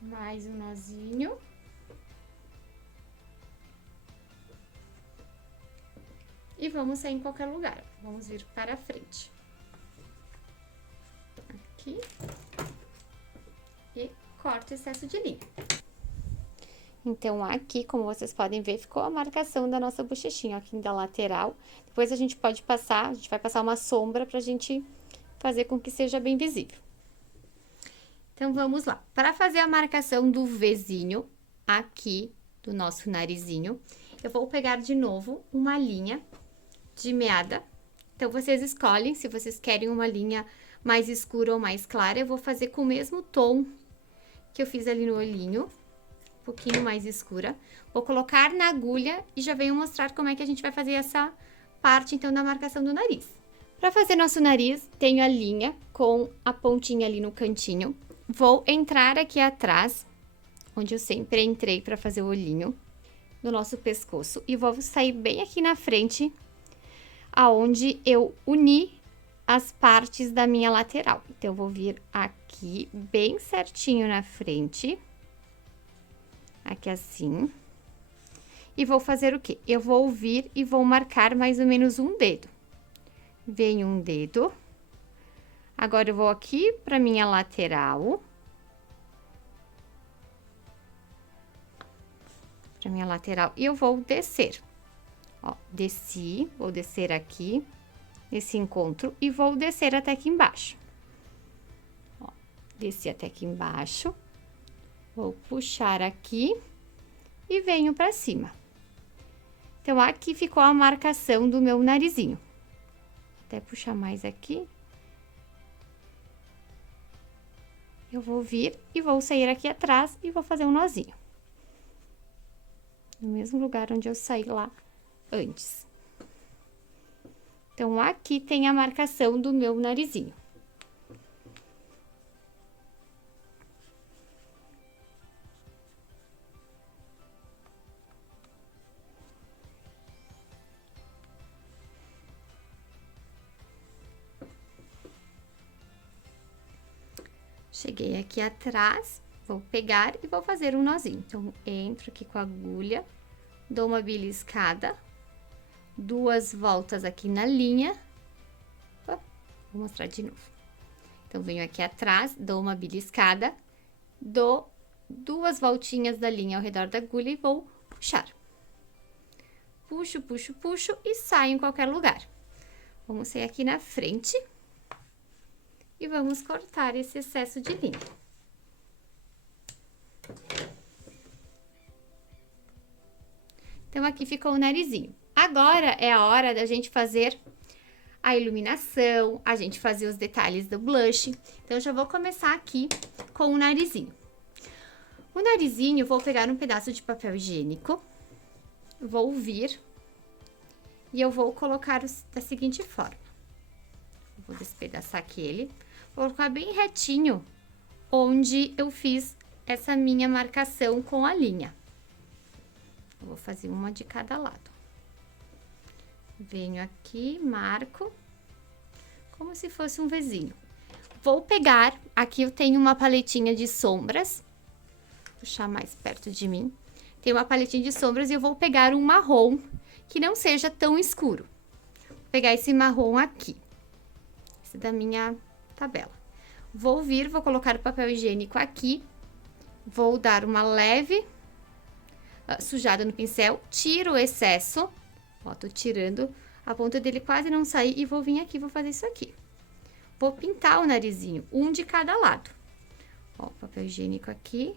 Mais um nozinho. E vamos sair em qualquer lugar. Vamos vir para frente. Aqui. E corto o excesso de linha. Então, aqui, como vocês podem ver, ficou a marcação da nossa bochechinha, aqui da lateral. Depois a gente pode passar, a gente vai passar uma sombra pra gente fazer com que seja bem visível. Então, vamos lá. Para fazer a marcação do Vzinho, aqui, do nosso narizinho, eu vou pegar de novo uma linha de meada. Então, vocês escolhem se vocês querem uma linha mais escura ou mais clara. Eu vou fazer com o mesmo tom que eu fiz ali no olhinho, um pouquinho mais escura. Vou colocar na agulha e já venho mostrar como é que a gente vai fazer essa parte, então, da marcação do nariz. Para fazer nosso nariz, tenho a linha com a pontinha ali no cantinho. Vou entrar aqui atrás, onde eu sempre entrei para fazer o olhinho, do nosso pescoço. E vou sair bem aqui na frente, aonde eu uni as partes da minha lateral. Então, eu vou vir aqui bem certinho na frente, aqui assim, e vou fazer o quê? Eu vou vir e vou marcar mais ou menos um dedo. Venho um dedo, Agora, eu vou aqui pra minha lateral. Pra minha lateral. E eu vou descer. Ó, desci, vou descer aqui, nesse encontro, e vou descer até aqui embaixo. Ó, desci até aqui embaixo. Vou puxar aqui e venho pra cima. Então, aqui ficou a marcação do meu narizinho. Até puxar mais aqui. Eu vou vir e vou sair aqui atrás e vou fazer um nozinho. No mesmo lugar onde eu saí lá antes. Então, aqui tem a marcação do meu narizinho. Cheguei aqui atrás, vou pegar e vou fazer um nozinho. Então, entro aqui com a agulha, dou uma beliscada, 2 voltas aqui na linha. Opa, vou mostrar de novo. Então, venho aqui atrás, dou uma beliscada, dou 2 voltinhas da linha ao redor da agulha e vou puxar. Puxo, puxo, puxo e saio em qualquer lugar. Vamos sair aqui na frente. E vamos cortar esse excesso de linha. Então, aqui ficou o narizinho. Agora é a hora da gente fazer a iluminação, a gente fazer os detalhes do blush. Então, eu já vou começar aqui com o narizinho. O narizinho, eu vou pegar um pedaço de papel higiênico, vou vir e eu vou colocar da seguinte forma. Vou despedaçar aqui ele. Vou colocar bem retinho onde eu fiz essa minha marcação com a linha. Eu vou fazer uma de cada lado. Venho aqui, marco, como se fosse um Vzinho. Vou pegar, aqui eu tenho uma paletinha de sombras, vou puxar mais perto de mim. Tem uma paletinha de sombras e eu vou pegar um marrom que não seja tão escuro. Vou pegar esse marrom aqui, esse da minha tabela. Vou vir, vou colocar o papel higiênico aqui, vou dar uma leve sujada no pincel, tiro o excesso, ó, tô tirando, a ponta dele quase não sair e vou vir aqui, vou fazer isso aqui. Vou pintar o narizinho, um de cada lado. Ó, papel higiênico aqui.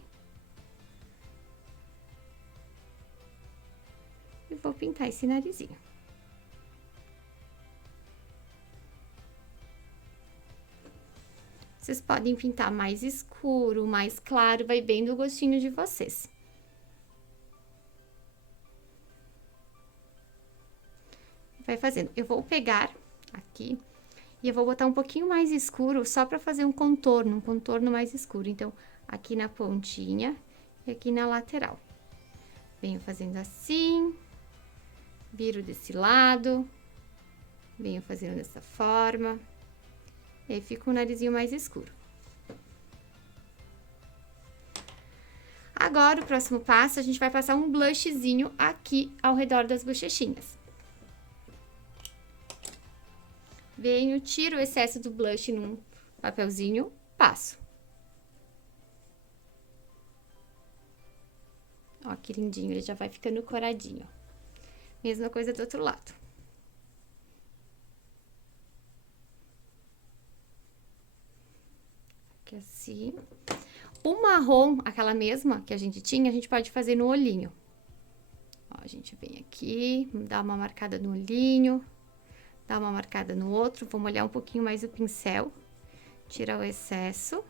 E vou pintar esse narizinho. Vocês podem pintar mais escuro, mais claro, vai bem do gostinho de vocês. Vai fazendo. Eu vou pegar aqui e eu vou botar um pouquinho mais escuro só pra fazer um contorno mais escuro. Então, aqui na pontinha e aqui na lateral. Venho fazendo assim, viro desse lado, venho fazendo dessa forma. E aí, fica um narizinho mais escuro. Agora, o próximo passo, a gente vai passar um blushzinho aqui ao redor das bochechinhas. Venho, tiro o excesso do blush num papelzinho, passo. Ó, que lindinho, ele já vai ficando coradinho. Mesma coisa do outro lado. Aqui assim. O marrom, aquela mesma que a gente tinha, a gente pode fazer no olhinho. Ó, a gente vem aqui, dá uma marcada no olhinho, dá uma marcada no outro, vou molhar um pouquinho mais o pincel, tirar o excesso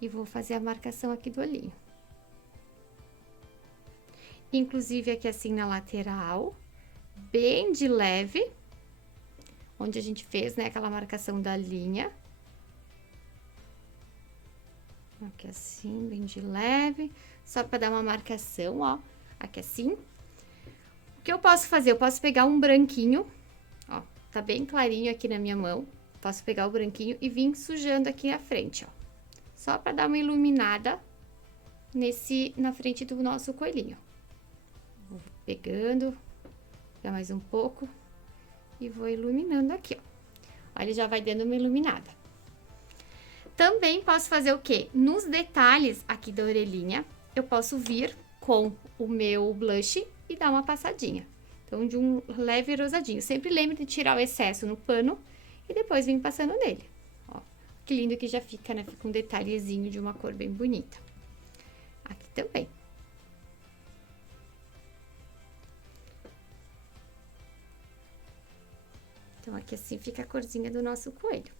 e vou fazer a marcação aqui do olhinho. Inclusive aqui assim na lateral, bem de leve, onde a gente fez, né, aquela marcação da linha. Aqui assim, bem de leve, só para dar uma marcação, ó, aqui assim. O que eu posso fazer? Eu posso pegar um branquinho, ó, tá bem clarinho aqui na minha mão. Posso pegar o branquinho e vir sujando aqui na frente, ó. Só para dar uma iluminada na frente do nosso coelhinho. Vou pegando, pegar mais um pouco e vou iluminando aqui, ó. Ó, ele já vai dando uma iluminada. Também posso fazer o quê? Nos detalhes aqui da orelhinha, eu posso vir com o meu blush e dar uma passadinha. Então, de um leve rosadinho. Sempre lembre de tirar o excesso no pano e depois vim passando nele. Ó, que lindo que já fica, né? Fica um detalhezinho de uma cor bem bonita. Aqui também. Então, aqui assim fica a corzinha do nosso coelho.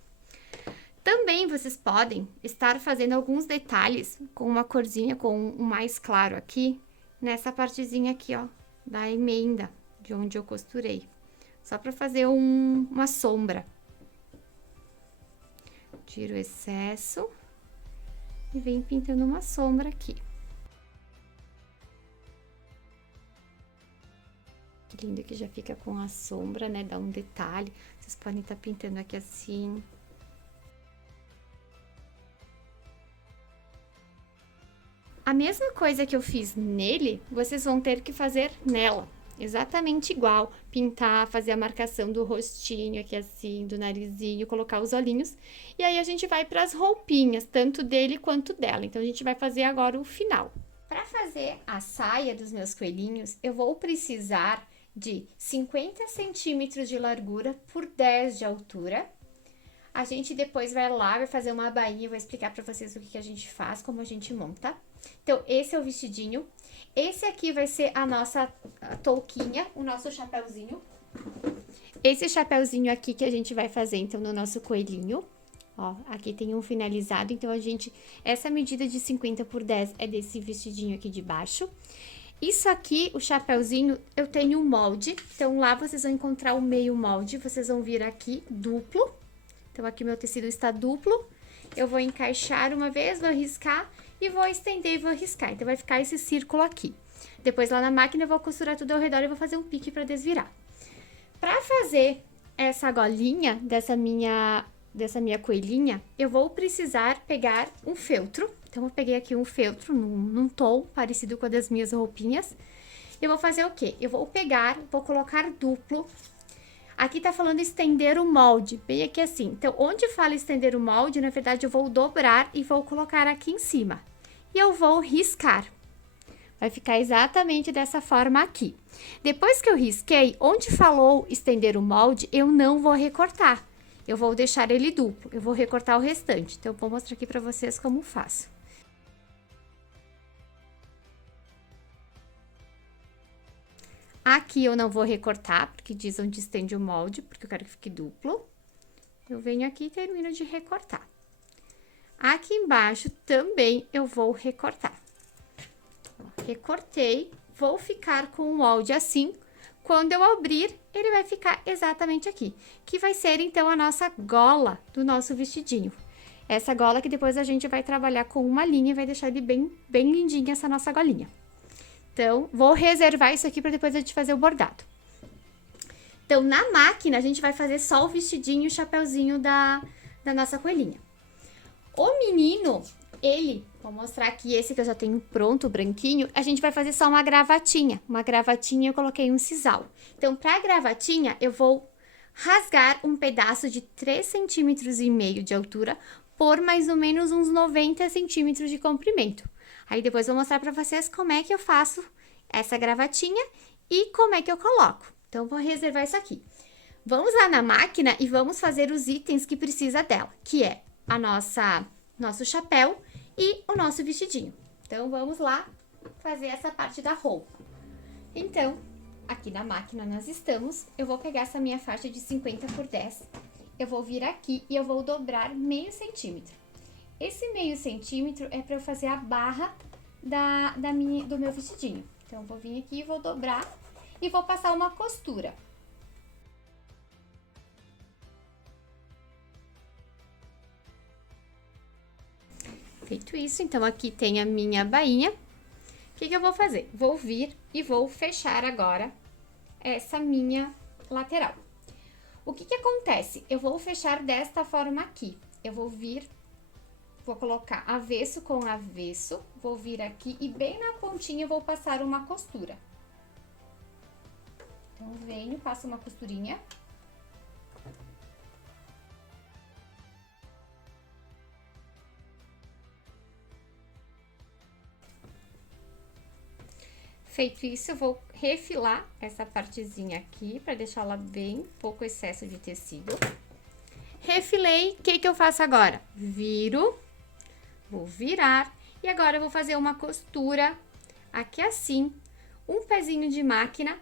Também vocês podem estar fazendo alguns detalhes com uma corzinha, com um mais claro aqui, nessa partezinha aqui, ó, da emenda, de onde eu costurei. Só pra fazer uma sombra. Tiro o excesso e venho pintando uma sombra aqui. Que lindo que já fica com a sombra, né? Dá um detalhe. Vocês podem estar pintando aqui assim. A mesma coisa que eu fiz nele, vocês vão ter que fazer nela. Exatamente igual. Pintar, fazer a marcação do rostinho aqui assim, do narizinho, colocar os olhinhos. E aí, a gente vai para as roupinhas, tanto dele quanto dela. Então, a gente vai fazer agora o final. Para fazer a saia dos meus coelhinhos, eu vou precisar de 50 centímetros de largura por 10 de altura. A gente depois vai lá, vai fazer uma bainha, vou explicar para vocês o que a gente faz, como a gente monta. Então, esse é o vestidinho. Esse aqui vai ser a nossa touquinha, o nosso chapéuzinho. Esse chapéuzinho aqui que a gente vai fazer, então, no nosso coelhinho. Ó, aqui tem um finalizado, então, essa medida de 50 por 10 é desse vestidinho aqui de baixo. Isso aqui, o chapéuzinho, eu tenho um molde. Então, lá vocês vão encontrar o meio molde, vocês vão vir aqui duplo. Então, aqui meu tecido está duplo. Eu vou encaixar uma vez, vou riscar e vou estender e vou riscar. Então, vai ficar esse círculo aqui. Depois, lá na máquina, eu vou costurar tudo ao redor e vou fazer um pique para desvirar. Para fazer essa golinha dessa minha coelhinha, eu vou precisar pegar um feltro. Então, eu peguei aqui um feltro num tom parecido com a das minhas roupinhas. Eu vou fazer o quê? Eu vou pegar, vou colocar duplo. Aqui tá falando estender o molde, bem aqui assim. Então, onde fala estender o molde, na verdade, eu vou dobrar e vou colocar aqui em cima. E eu vou riscar. Vai ficar exatamente dessa forma aqui. Depois que eu risquei, onde falou estender o molde, eu não vou recortar. Eu vou deixar ele duplo, eu vou recortar o restante. Então, eu vou mostrar aqui pra vocês como faço. Aqui eu não vou recortar, porque diz onde estende o molde, porque eu quero que fique duplo. Eu venho aqui e termino de recortar. Aqui embaixo também eu vou recortar. Recortei, vou ficar com o molde assim. Quando eu abrir, ele vai ficar exatamente aqui, que vai ser, então, a nossa gola do nosso vestidinho. Essa gola que depois a gente vai trabalhar com uma linha e vai deixar ele bem lindinha, essa nossa golinha. Então, vou reservar isso aqui para depois a gente fazer o bordado. Então, na máquina, a gente vai fazer só o vestidinho e o chapéuzinho da nossa coelhinha. O menino, vou mostrar aqui esse que eu já tenho pronto, branquinho, a gente vai fazer só uma gravatinha. Uma gravatinha eu coloquei um sisal. Então, pra gravatinha, eu vou rasgar um pedaço de 3,5 cm de altura por mais ou menos uns 90 centímetros de comprimento. Aí, depois eu vou mostrar pra vocês como é que eu faço essa gravatinha e como é que eu coloco. Então, vou reservar isso aqui. Vamos lá na máquina e vamos fazer os itens que precisa dela, que é nosso chapéu e o nosso vestidinho. Então, vamos lá fazer essa parte da roupa. Então, aqui na máquina nós estamos. Eu vou pegar essa minha faixa de 50 por 10. Eu vou vir aqui e eu vou dobrar meio centímetro. Esse meio centímetro é para eu fazer a barra do meu vestidinho. Então, eu vou vir aqui e vou dobrar e vou passar uma costura. Feito isso, então, aqui tem a minha bainha. O que eu vou fazer? Vou vir e vou fechar agora essa minha lateral. O que acontece? Eu vou fechar desta forma aqui. Eu vou vir, vou colocar avesso com avesso, vou vir aqui e bem na pontinha eu vou passar uma costura. Então, venho, passo uma costurinha. Feito isso, eu vou refilar essa partezinha aqui, pra deixar ela bem pouco excesso de tecido. Refilei, o que que eu faço agora? Viro, vou virar, e agora eu vou fazer uma costura aqui assim, um pezinho de máquina.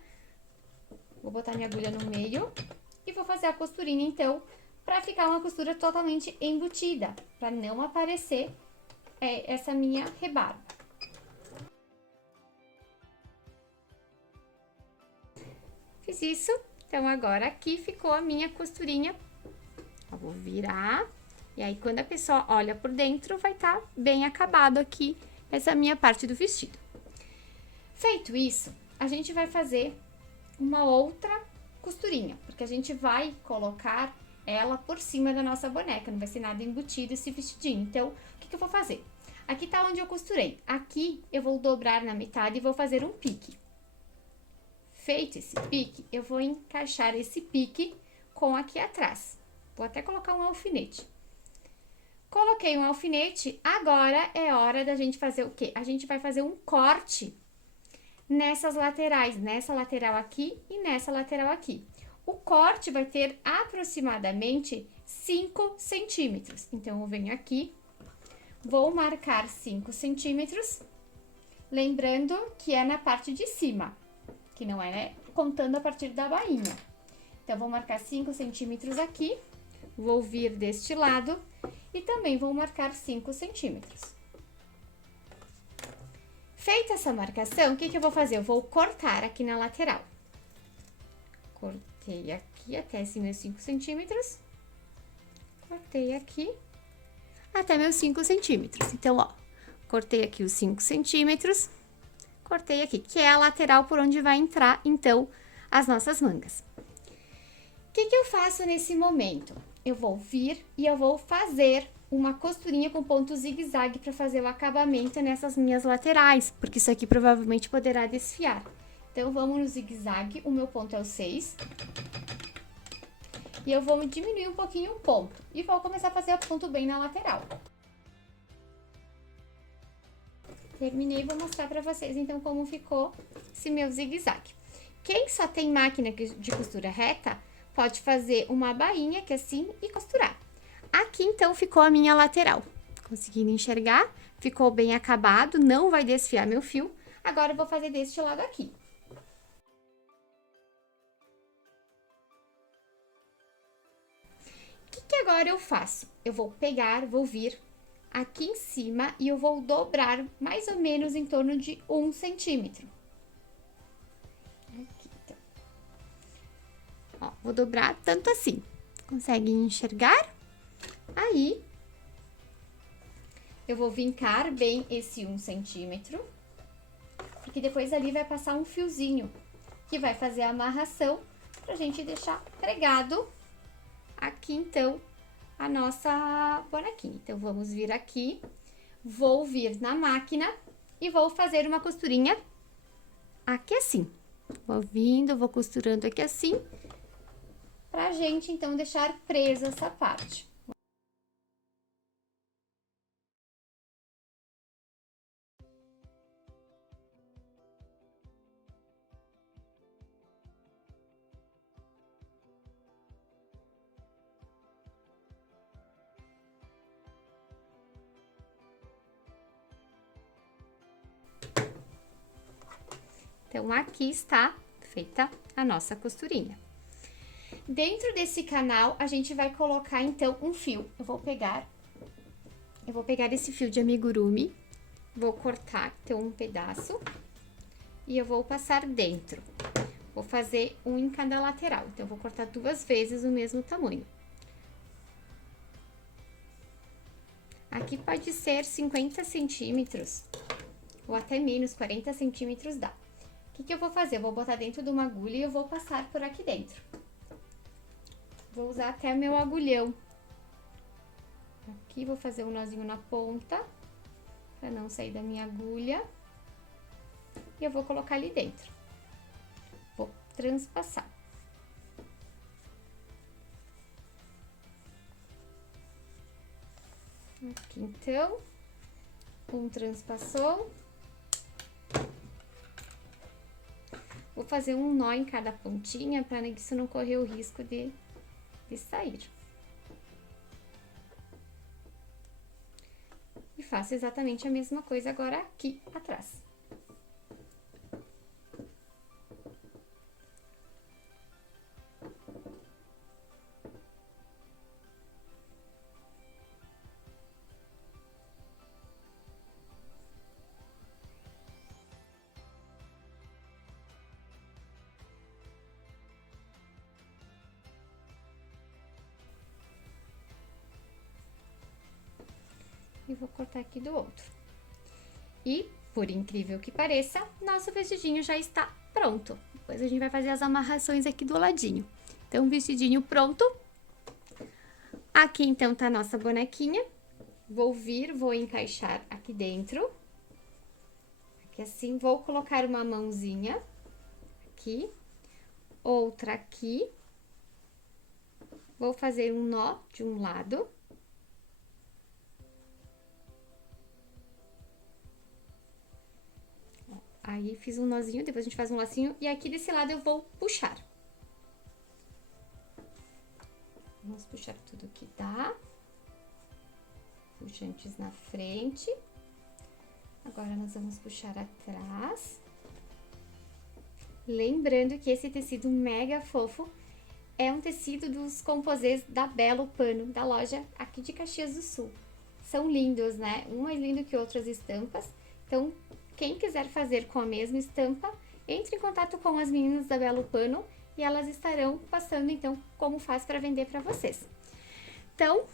Vou botar minha agulha no meio e vou fazer a costurinha, então, pra ficar uma costura totalmente embutida, pra não aparecer essa minha rebarba. Fiz isso, então agora aqui ficou a minha costurinha. Eu vou virar, e aí quando a pessoa olha por dentro, vai estar bem acabado aqui essa minha parte do vestido. Feito isso, a gente vai fazer uma outra costurinha, porque a gente vai colocar ela por cima da nossa boneca, não vai ser nada embutido esse vestidinho. Então, o que que eu vou fazer? Aqui tá onde eu costurei. Aqui eu vou dobrar na metade e vou fazer um pique. Feito esse pique, eu vou encaixar esse pique com aqui atrás. Vou até colocar um alfinete. Coloquei um alfinete, agora é hora da gente fazer o quê? A gente vai fazer um corte nessas laterais, nessa lateral aqui e nessa lateral aqui. O corte vai ter aproximadamente 5 centímetros. Então, eu venho aqui, vou marcar 5 centímetros, lembrando que é na parte de cima, que não é, né, contando a partir da bainha. Então, vou marcar 5 centímetros aqui, vou vir deste lado e também vou marcar 5 centímetros. Feita essa marcação, o que que eu vou fazer? Eu vou cortar aqui na lateral. Cortei aqui até esses meus 5 centímetros. Cortei aqui até meus 5 centímetros. Então, ó, cortei aqui os 5 centímetros, cortei aqui, que é a lateral por onde vai entrar, então, as nossas mangas. O que que eu faço nesse momento? Eu vou vir e eu vou fazer uma costurinha com ponto zigue-zague para fazer o acabamento nessas minhas laterais, porque isso aqui provavelmente poderá desfiar. Então, vamos no zigue-zague, o meu ponto é o 6. E eu vou diminuir um pouquinho o ponto e vou começar a fazer o ponto bem na lateral. Terminei, vou mostrar para vocês, então, como ficou esse meu zigue-zague. Quem só tem máquina de costura reta, pode fazer uma bainha aqui assim e costurar. Aqui, então, ficou a minha lateral. Conseguindo enxergar? Ficou bem acabado, não vai desfiar meu fio. Agora, eu vou fazer deste lado aqui. O que agora eu faço? Eu vou pegar, vou vir aqui em cima e eu vou dobrar mais ou menos em torno de 1 centímetro. Aqui, então. Ó, vou dobrar tanto assim. Conseguem enxergar? Aí, eu vou vincar bem esse 1 centímetro, porque depois ali vai passar um fiozinho, que vai fazer a amarração, pra gente deixar pregado aqui, então, a nossa bonequinha. Então, vamos vir aqui, vou vir na máquina e vou fazer uma costurinha aqui assim. Vou vindo, vou costurando aqui assim, pra gente, então, deixar presa essa parte. Então, aqui está feita a nossa costurinha. Dentro desse canal, a gente vai colocar, então, um fio. Eu vou pegar esse fio de amigurumi, vou cortar, então, um pedaço, e eu vou passar dentro. Vou fazer um em cada lateral, então, eu vou cortar 2 vezes o mesmo tamanho. Aqui pode ser 50 centímetros, ou até menos, 40 centímetros dá. O que eu vou fazer? Eu vou botar dentro de uma agulha e eu vou passar por aqui dentro. Vou usar até meu agulhão. Aqui, vou fazer um nozinho na ponta, pra não sair da minha agulha. E eu vou colocar ali dentro. Vou transpassar. Aqui, então, um transpassou. Vou fazer um nó em cada pontinha para isso não correr o risco de sair. E faço exatamente a mesma coisa agora aqui atrás. E vou cortar aqui do outro. E, por incrível que pareça, nosso vestidinho já está pronto. Depois a gente vai fazer as amarrações aqui do ladinho. Então, vestidinho pronto. Aqui, então, tá a nossa bonequinha. Vou encaixar aqui dentro. Aqui assim, vou colocar uma mãozinha aqui, outra aqui. Vou fazer um nó de um lado. Aí, fiz um nozinho, depois a gente faz um lacinho. E aqui desse lado eu vou puxar. Vamos puxar tudo que dá. Puxa antes na frente. Agora, nós vamos puxar atrás. Lembrando que esse tecido mega fofo é um tecido dos composês da Belo Pano, da loja aqui de Caxias do Sul. São lindos, né? Um mais lindo que outras estampas. Então, quem quiser fazer com a mesma estampa, entre em contato com as meninas da Belo Pano e elas estarão passando, então, como faz para vender para vocês. Então,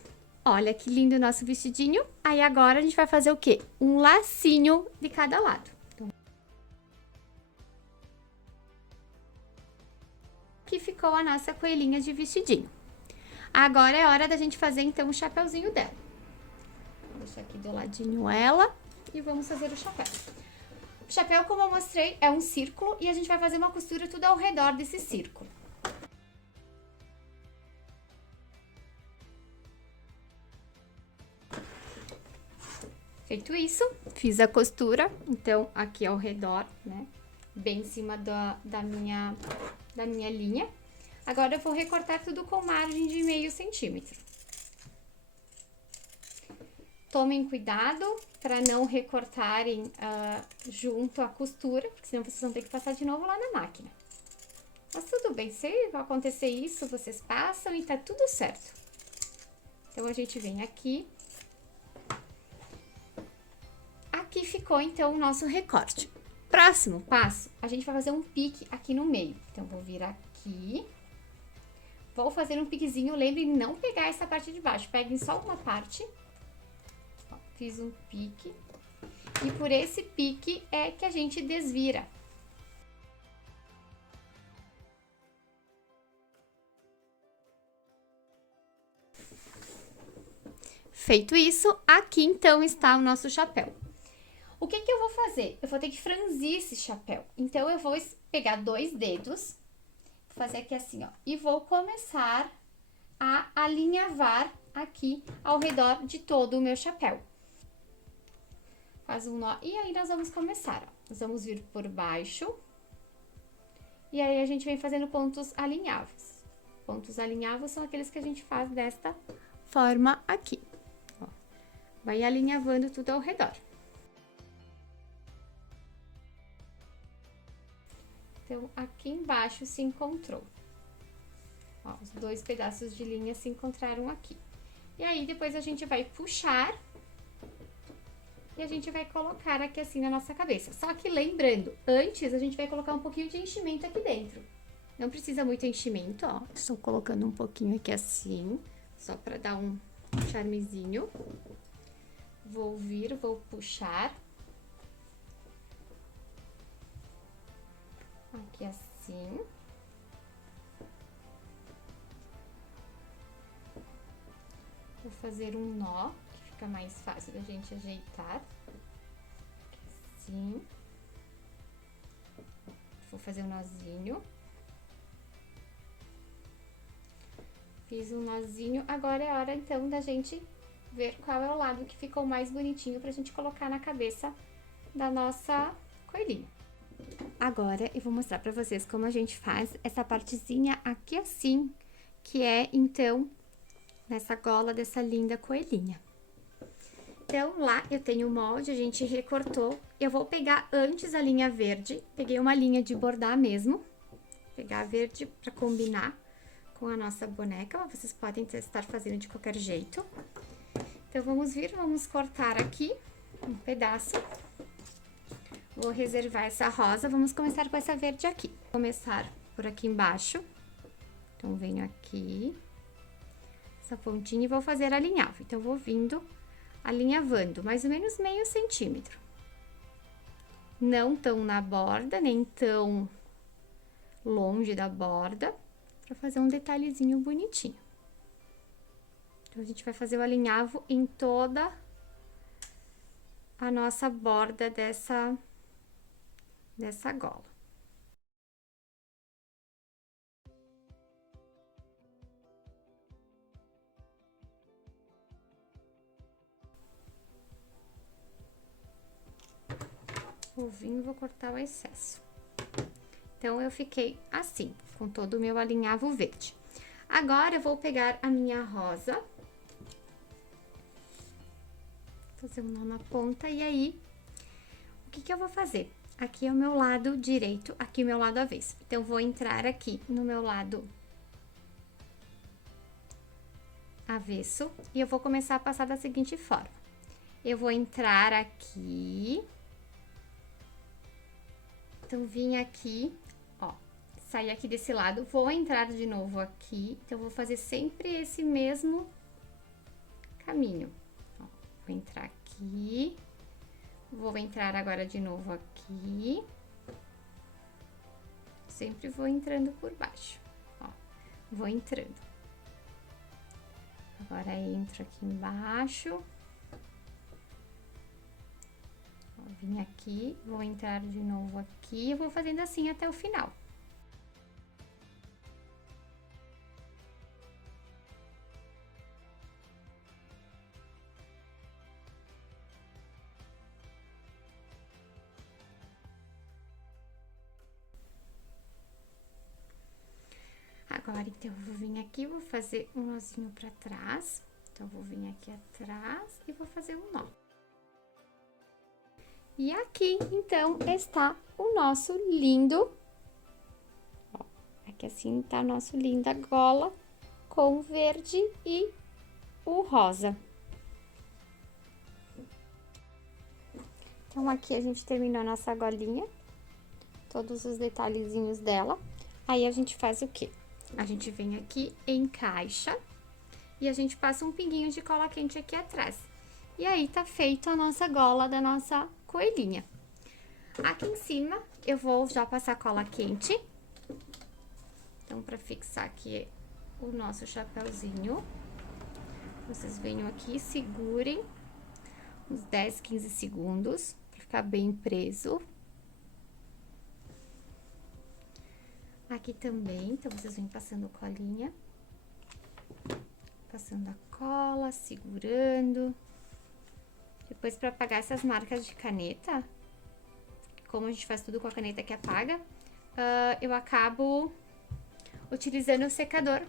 olha que lindo o nosso vestidinho. Aí, agora, a gente vai fazer o quê? Um lacinho de cada lado. Então, aqui ficou a nossa coelhinha de vestidinho. Agora é hora da gente fazer, então, o chapeuzinho dela. Vou deixar aqui do ladinho ela e vamos fazer o chapéu. O chapéu, como eu mostrei, é um círculo e a gente vai fazer uma costura tudo ao redor desse círculo. Feito isso, fiz a costura, então, aqui ao redor, né, bem em cima da minha linha. Agora, eu vou recortar tudo com margem de meio centímetro. Tomem cuidado para não recortarem junto à costura, porque senão vocês vão ter que passar de novo lá na máquina. Mas tudo bem, se acontecer isso, vocês passam e tá tudo certo. Então, a gente vem aqui. Aqui ficou, então, o nosso recorte. Próximo passo, a gente vai fazer um pique aqui no meio. Então, vou vir aqui. Vou fazer um piquezinho, lembrem de não pegar essa parte de baixo. Peguem só uma parte. Ó, fiz um pique. E por esse pique é que a gente desvira. Feito isso, aqui então está o nosso chapéu. O que eu vou fazer? Eu vou ter que franzir esse chapéu. Então, eu vou pegar 2 dedos, vou fazer aqui assim, ó, e vou começar a alinhavar aqui ao redor de todo o meu chapéu. Faz um nó, e aí nós vamos começar, ó. Nós vamos vir por baixo, e aí a gente vem fazendo pontos alinhavos. Pontos alinhavos são aqueles que a gente faz desta forma aqui, ó. Vai alinhavando tudo ao redor. Então, aqui embaixo se encontrou. Ó, os 2 pedaços de linha se encontraram aqui. E aí, depois a gente vai puxar e a gente vai colocar aqui assim na nossa cabeça. Só que lembrando, antes a gente vai colocar um pouquinho de enchimento aqui dentro. Não precisa muito enchimento, ó. Estou colocando um pouquinho aqui assim, só para dar um charmezinho. Vou vir, vou puxar. Aqui assim. Vou fazer um nó, que fica mais fácil da gente ajeitar. Assim. Vou fazer um nozinho. Fiz um nozinho. Agora é hora, então, da gente ver qual é o lado que ficou mais bonitinho pra gente colocar na cabeça da nossa coelhinha. Agora, eu vou mostrar pra vocês como a gente faz essa partezinha aqui assim, que é, então, nessa gola dessa linda coelhinha. Então, lá eu tenho o molde, a gente recortou. Eu vou pegar antes a linha verde, peguei uma linha de bordar mesmo. Pegar a verde pra combinar com a nossa boneca, vocês podem estar fazendo de qualquer jeito. Então, vamos cortar aqui um pedaço. Vou reservar essa rosa, vamos começar com essa verde aqui. Vou começar por aqui embaixo. Então, venho aqui, essa pontinha e vou fazer alinhavo. Então, vou vindo, alinhavando mais ou menos meio centímetro. Não tão na borda, nem tão longe da borda, para fazer um detalhezinho bonitinho. Então, a gente vai fazer o alinhavo em toda a nossa borda dessa gola. Vou vir e vou cortar o excesso. Então, eu fiquei assim, com todo o meu alinhavo verde. Agora, eu vou pegar a minha rosa, fazer um nó na ponta, e aí, o que que eu vou fazer? Aqui é o meu lado direito, aqui é o meu lado avesso. Então, vou entrar aqui no meu lado avesso, e eu vou começar a passar da seguinte forma. Eu vou entrar aqui, então, vim aqui, ó, sair aqui desse lado, vou entrar de novo aqui, então, vou fazer sempre esse mesmo caminho. Ó, vou entrar aqui, vou entrar agora de novo aqui, sempre vou entrando por baixo, ó, vou entrando. Agora, entro aqui embaixo. Vim aqui, vou entrar de novo aqui e vou fazendo assim até o final. Agora, então, eu vou vir aqui, vou fazer um nozinho pra trás. Então, vou vir aqui atrás e vou fazer um nó. E aqui, então, está o nosso lindo, ó, aqui assim tá a nossa linda gola com o verde e o rosa. Então, aqui a gente terminou a nossa golinha, todos os detalhezinhos dela. Aí, a gente faz o quê? A gente vem aqui, encaixa e a gente passa um pinguinho de cola quente aqui atrás. E aí, tá feito a nossa gola da nossa coelhinha. Aqui em cima, eu vou já passar cola quente. Então, pra fixar aqui o nosso chapéuzinho, vocês venham aqui, segurem uns 10, 15 segundos, pra ficar bem preso. Aqui também, então, vocês vêm passando colinha. Passando a cola, segurando. Depois, pra apagar essas marcas de caneta, como a gente faz tudo com a caneta que apaga, eu acabo utilizando o secador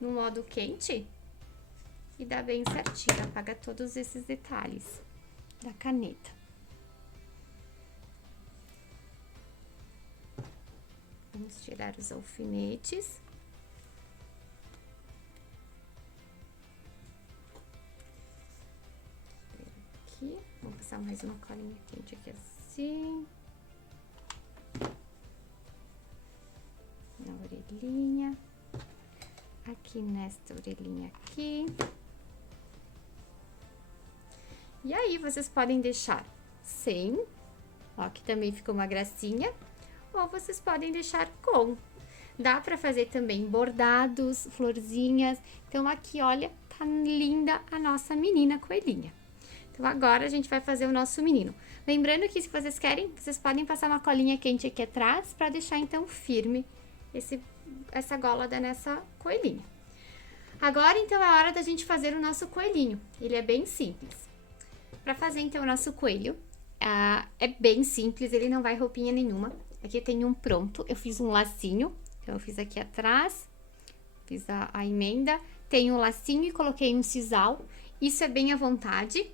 no modo quente e dá bem certinho, apaga todos esses detalhes da caneta. Vamos tirar os alfinetes. Aqui, vou passar mais uma colinha quente aqui assim. Na orelhinha. Aqui nesta orelhinha aqui. E aí, vocês podem deixar sem, ó, que também ficou uma gracinha, ou vocês podem deixar com. Dá pra fazer também bordados, florzinhas. Então, aqui, olha, tá linda a nossa menina coelhinha. Então, agora a gente vai fazer o nosso menino. Lembrando que, se vocês querem, vocês podem passar uma colinha quente aqui atrás pra deixar, então, firme essa gola da nossa coelhinha. Agora, então, é hora da gente fazer o nosso coelhinho. Ele é bem simples. Pra fazer, então, o nosso coelho, É bem simples, ele não vai roupinha nenhuma. Aqui eu tenho um pronto, eu fiz um lacinho, então eu fiz aqui atrás, fiz a emenda, tenho o lacinho e coloquei um sisal, isso é bem à vontade.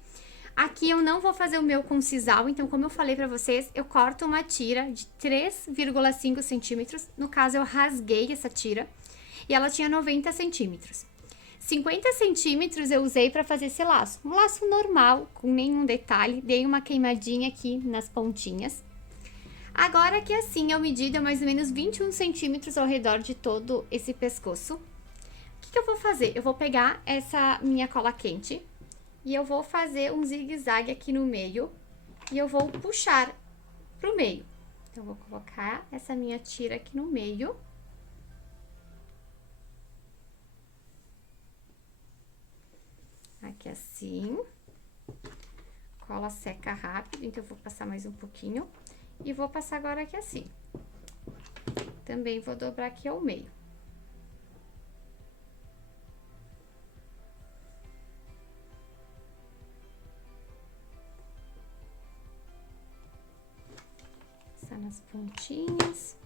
Aqui eu não vou fazer o meu com sisal, então como eu falei pra vocês, eu corto uma tira de 3,5 centímetros, no caso eu rasguei essa tira, e ela tinha 90 centímetros. 50 centímetros eu usei para fazer esse laço, um laço normal, com nenhum detalhe, dei uma queimadinha aqui nas pontinhas. Agora que assim eu medi, deu mais ou menos 21 centímetros ao redor de todo esse pescoço. O que eu vou fazer? Eu vou pegar essa minha cola quente e eu vou fazer um zigue-zague aqui no meio e eu vou puxar pro meio. Então, eu vou colocar essa minha tira aqui no meio. Aqui assim. Cola seca rápido, então eu vou passar mais um pouquinho. E vou passar agora aqui assim. Também vou dobrar aqui ao meio. Passar nas pontinhas.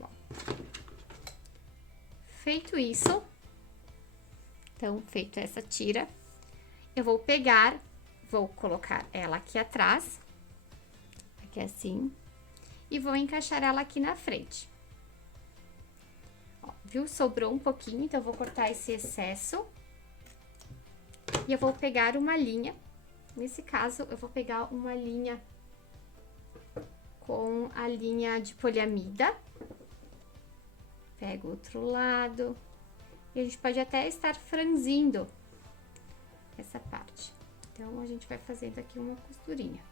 Bom. Feito isso, então, feito essa tira, eu vou pegar, vou colocar ela aqui atrás, aqui assim, e vou encaixar ela aqui na frente. Ó, viu? Sobrou um pouquinho, então eu vou cortar esse excesso. E eu vou pegar uma linha, nesse caso, eu vou pegar uma linha com a linha de poliamida. Pego o outro lado. E a gente pode até estar franzindo essa parte. Então, a gente vai fazendo aqui uma costurinha.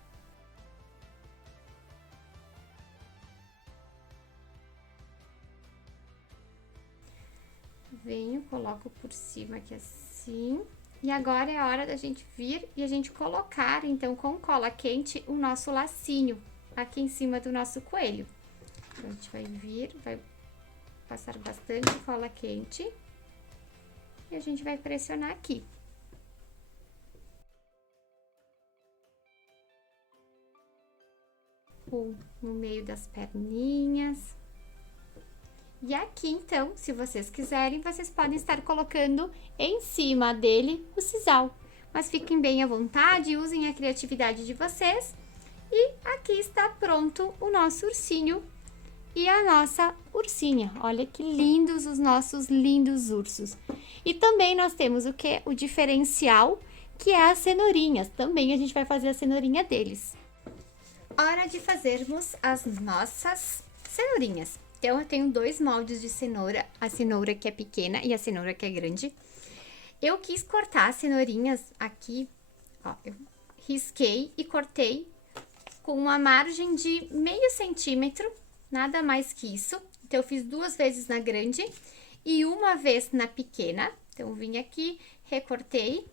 Venho, coloco por cima aqui assim. E agora é a hora da gente vir e a gente colocar, então, com cola quente, o nosso lacinho aqui em cima do nosso coelho. Então, a gente vai vir, vai passar bastante cola quente. E a gente vai pressionar aqui. No meio das perninhas. E aqui, então, se vocês quiserem, vocês podem estar colocando em cima dele o sisal. Mas fiquem bem à vontade, usem a criatividade de vocês. E aqui está pronto o nosso ursinho e a nossa ursinha. Olha que lindos os nossos lindos ursos. E também nós temos o que? O diferencial, que é as cenourinhas. Também a gente vai fazer a cenourinha deles. Hora de fazermos as nossas cenourinhas. Então, eu tenho dois moldes de cenoura, a cenoura que é pequena e a cenoura que é grande. Eu quis cortar as cenourinhas aqui, ó, eu risquei e cortei com uma margem de meio centímetro, nada mais que isso. Então, eu fiz 2 vezes na grande e 1 vez na pequena. Então, eu vim aqui, recortei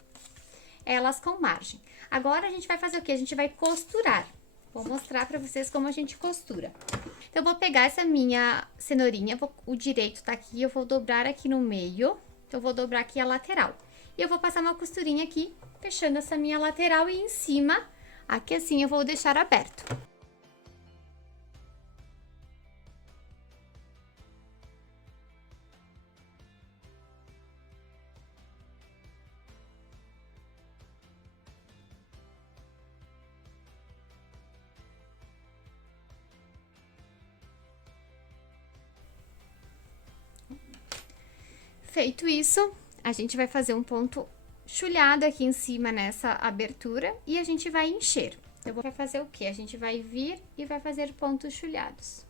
elas com margem. Agora, a gente vai fazer o quê? A gente vai costurar. Vou mostrar pra vocês como a gente costura. Então, eu vou pegar essa minha cenourinha, o direito tá aqui, eu vou dobrar aqui no meio. Então, eu vou dobrar aqui a lateral. E eu vou passar uma costurinha aqui, fechando essa minha lateral e em cima, aqui assim, eu vou deixar aberto. Feito isso, a gente vai fazer um ponto chulhado aqui em cima nessa abertura e a gente vai encher. Eu vou fazer o quê? A gente vai vir e vai fazer pontos chulhados.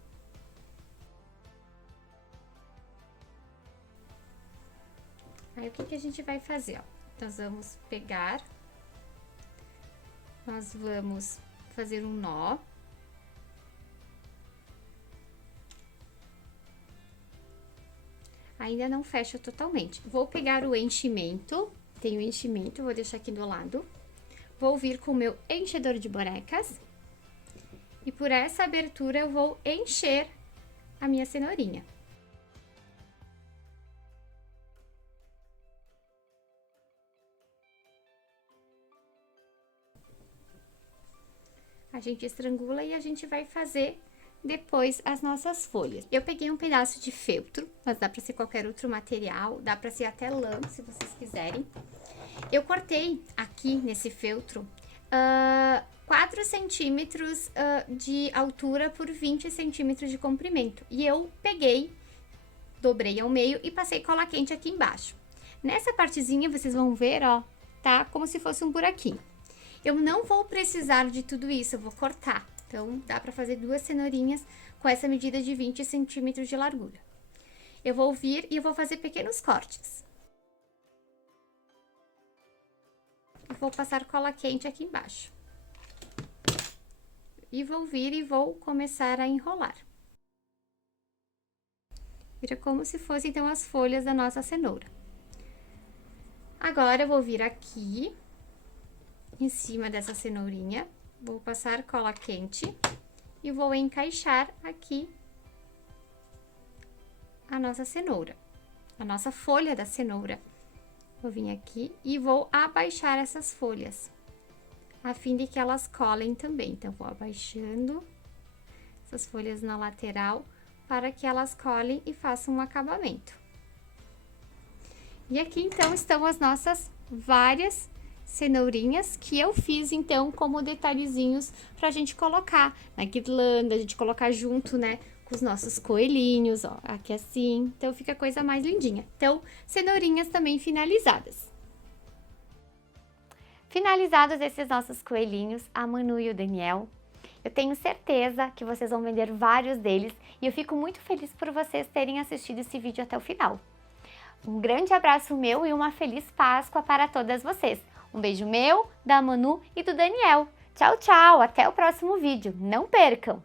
Aí, o que que a gente vai fazer, ó? Nós vamos pegar, nós vamos fazer um nó. Ainda não fecha totalmente. Vou pegar o enchimento, tem o enchimento, vou deixar aqui do lado. Vou vir com o meu enchedor de bonecas. E por essa abertura eu vou encher a minha cenourinha. A gente estrangula e a gente vai fazer depois as nossas folhas. Eu peguei um pedaço de feltro, mas dá pra ser qualquer outro material, dá pra ser até lã, se vocês quiserem. Eu cortei aqui nesse feltro 4 centímetros de altura por 20 centímetros de comprimento. E eu peguei, dobrei ao meio e passei cola quente aqui embaixo. Nessa partezinha, vocês vão ver, ó, tá como se fosse um buraquinho. Eu não vou precisar de tudo isso, eu vou cortar. Então, dá pra fazer 2 cenourinhas com essa medida de 20 centímetros de largura. Eu vou vir e eu vou fazer pequenos cortes. Eu vou passar cola quente aqui embaixo. E vou vir e vou começar a enrolar. Vira como se fossem, então, as folhas da nossa cenoura. Agora, eu vou vir aqui, em cima dessa cenourinha, vou passar cola quente e vou encaixar aqui a nossa cenoura, a nossa folha da cenoura. Vou vir aqui e vou abaixar essas folhas, a fim de que elas colem também. Então, vou abaixando essas folhas na lateral para que elas colhem e façam um acabamento. E aqui, então, estão as nossas várias cenourinhas que eu fiz, então, como detalhezinhos pra gente colocar na guirlanda, a gente colocar junto, né, com os nossos coelhinhos, ó, aqui assim. Então, fica a coisa mais lindinha. Então, cenourinhas também finalizadas. Finalizados esses nossos coelhinhos, a Manu e o Daniel, eu tenho certeza que vocês vão vender vários deles e eu fico muito feliz por vocês terem assistido esse vídeo até o final. Um grande abraço meu e uma feliz Páscoa para todas vocês. Um beijo meu, da Manu e do Daniel. Tchau, tchau! Até o próximo vídeo. Não percam!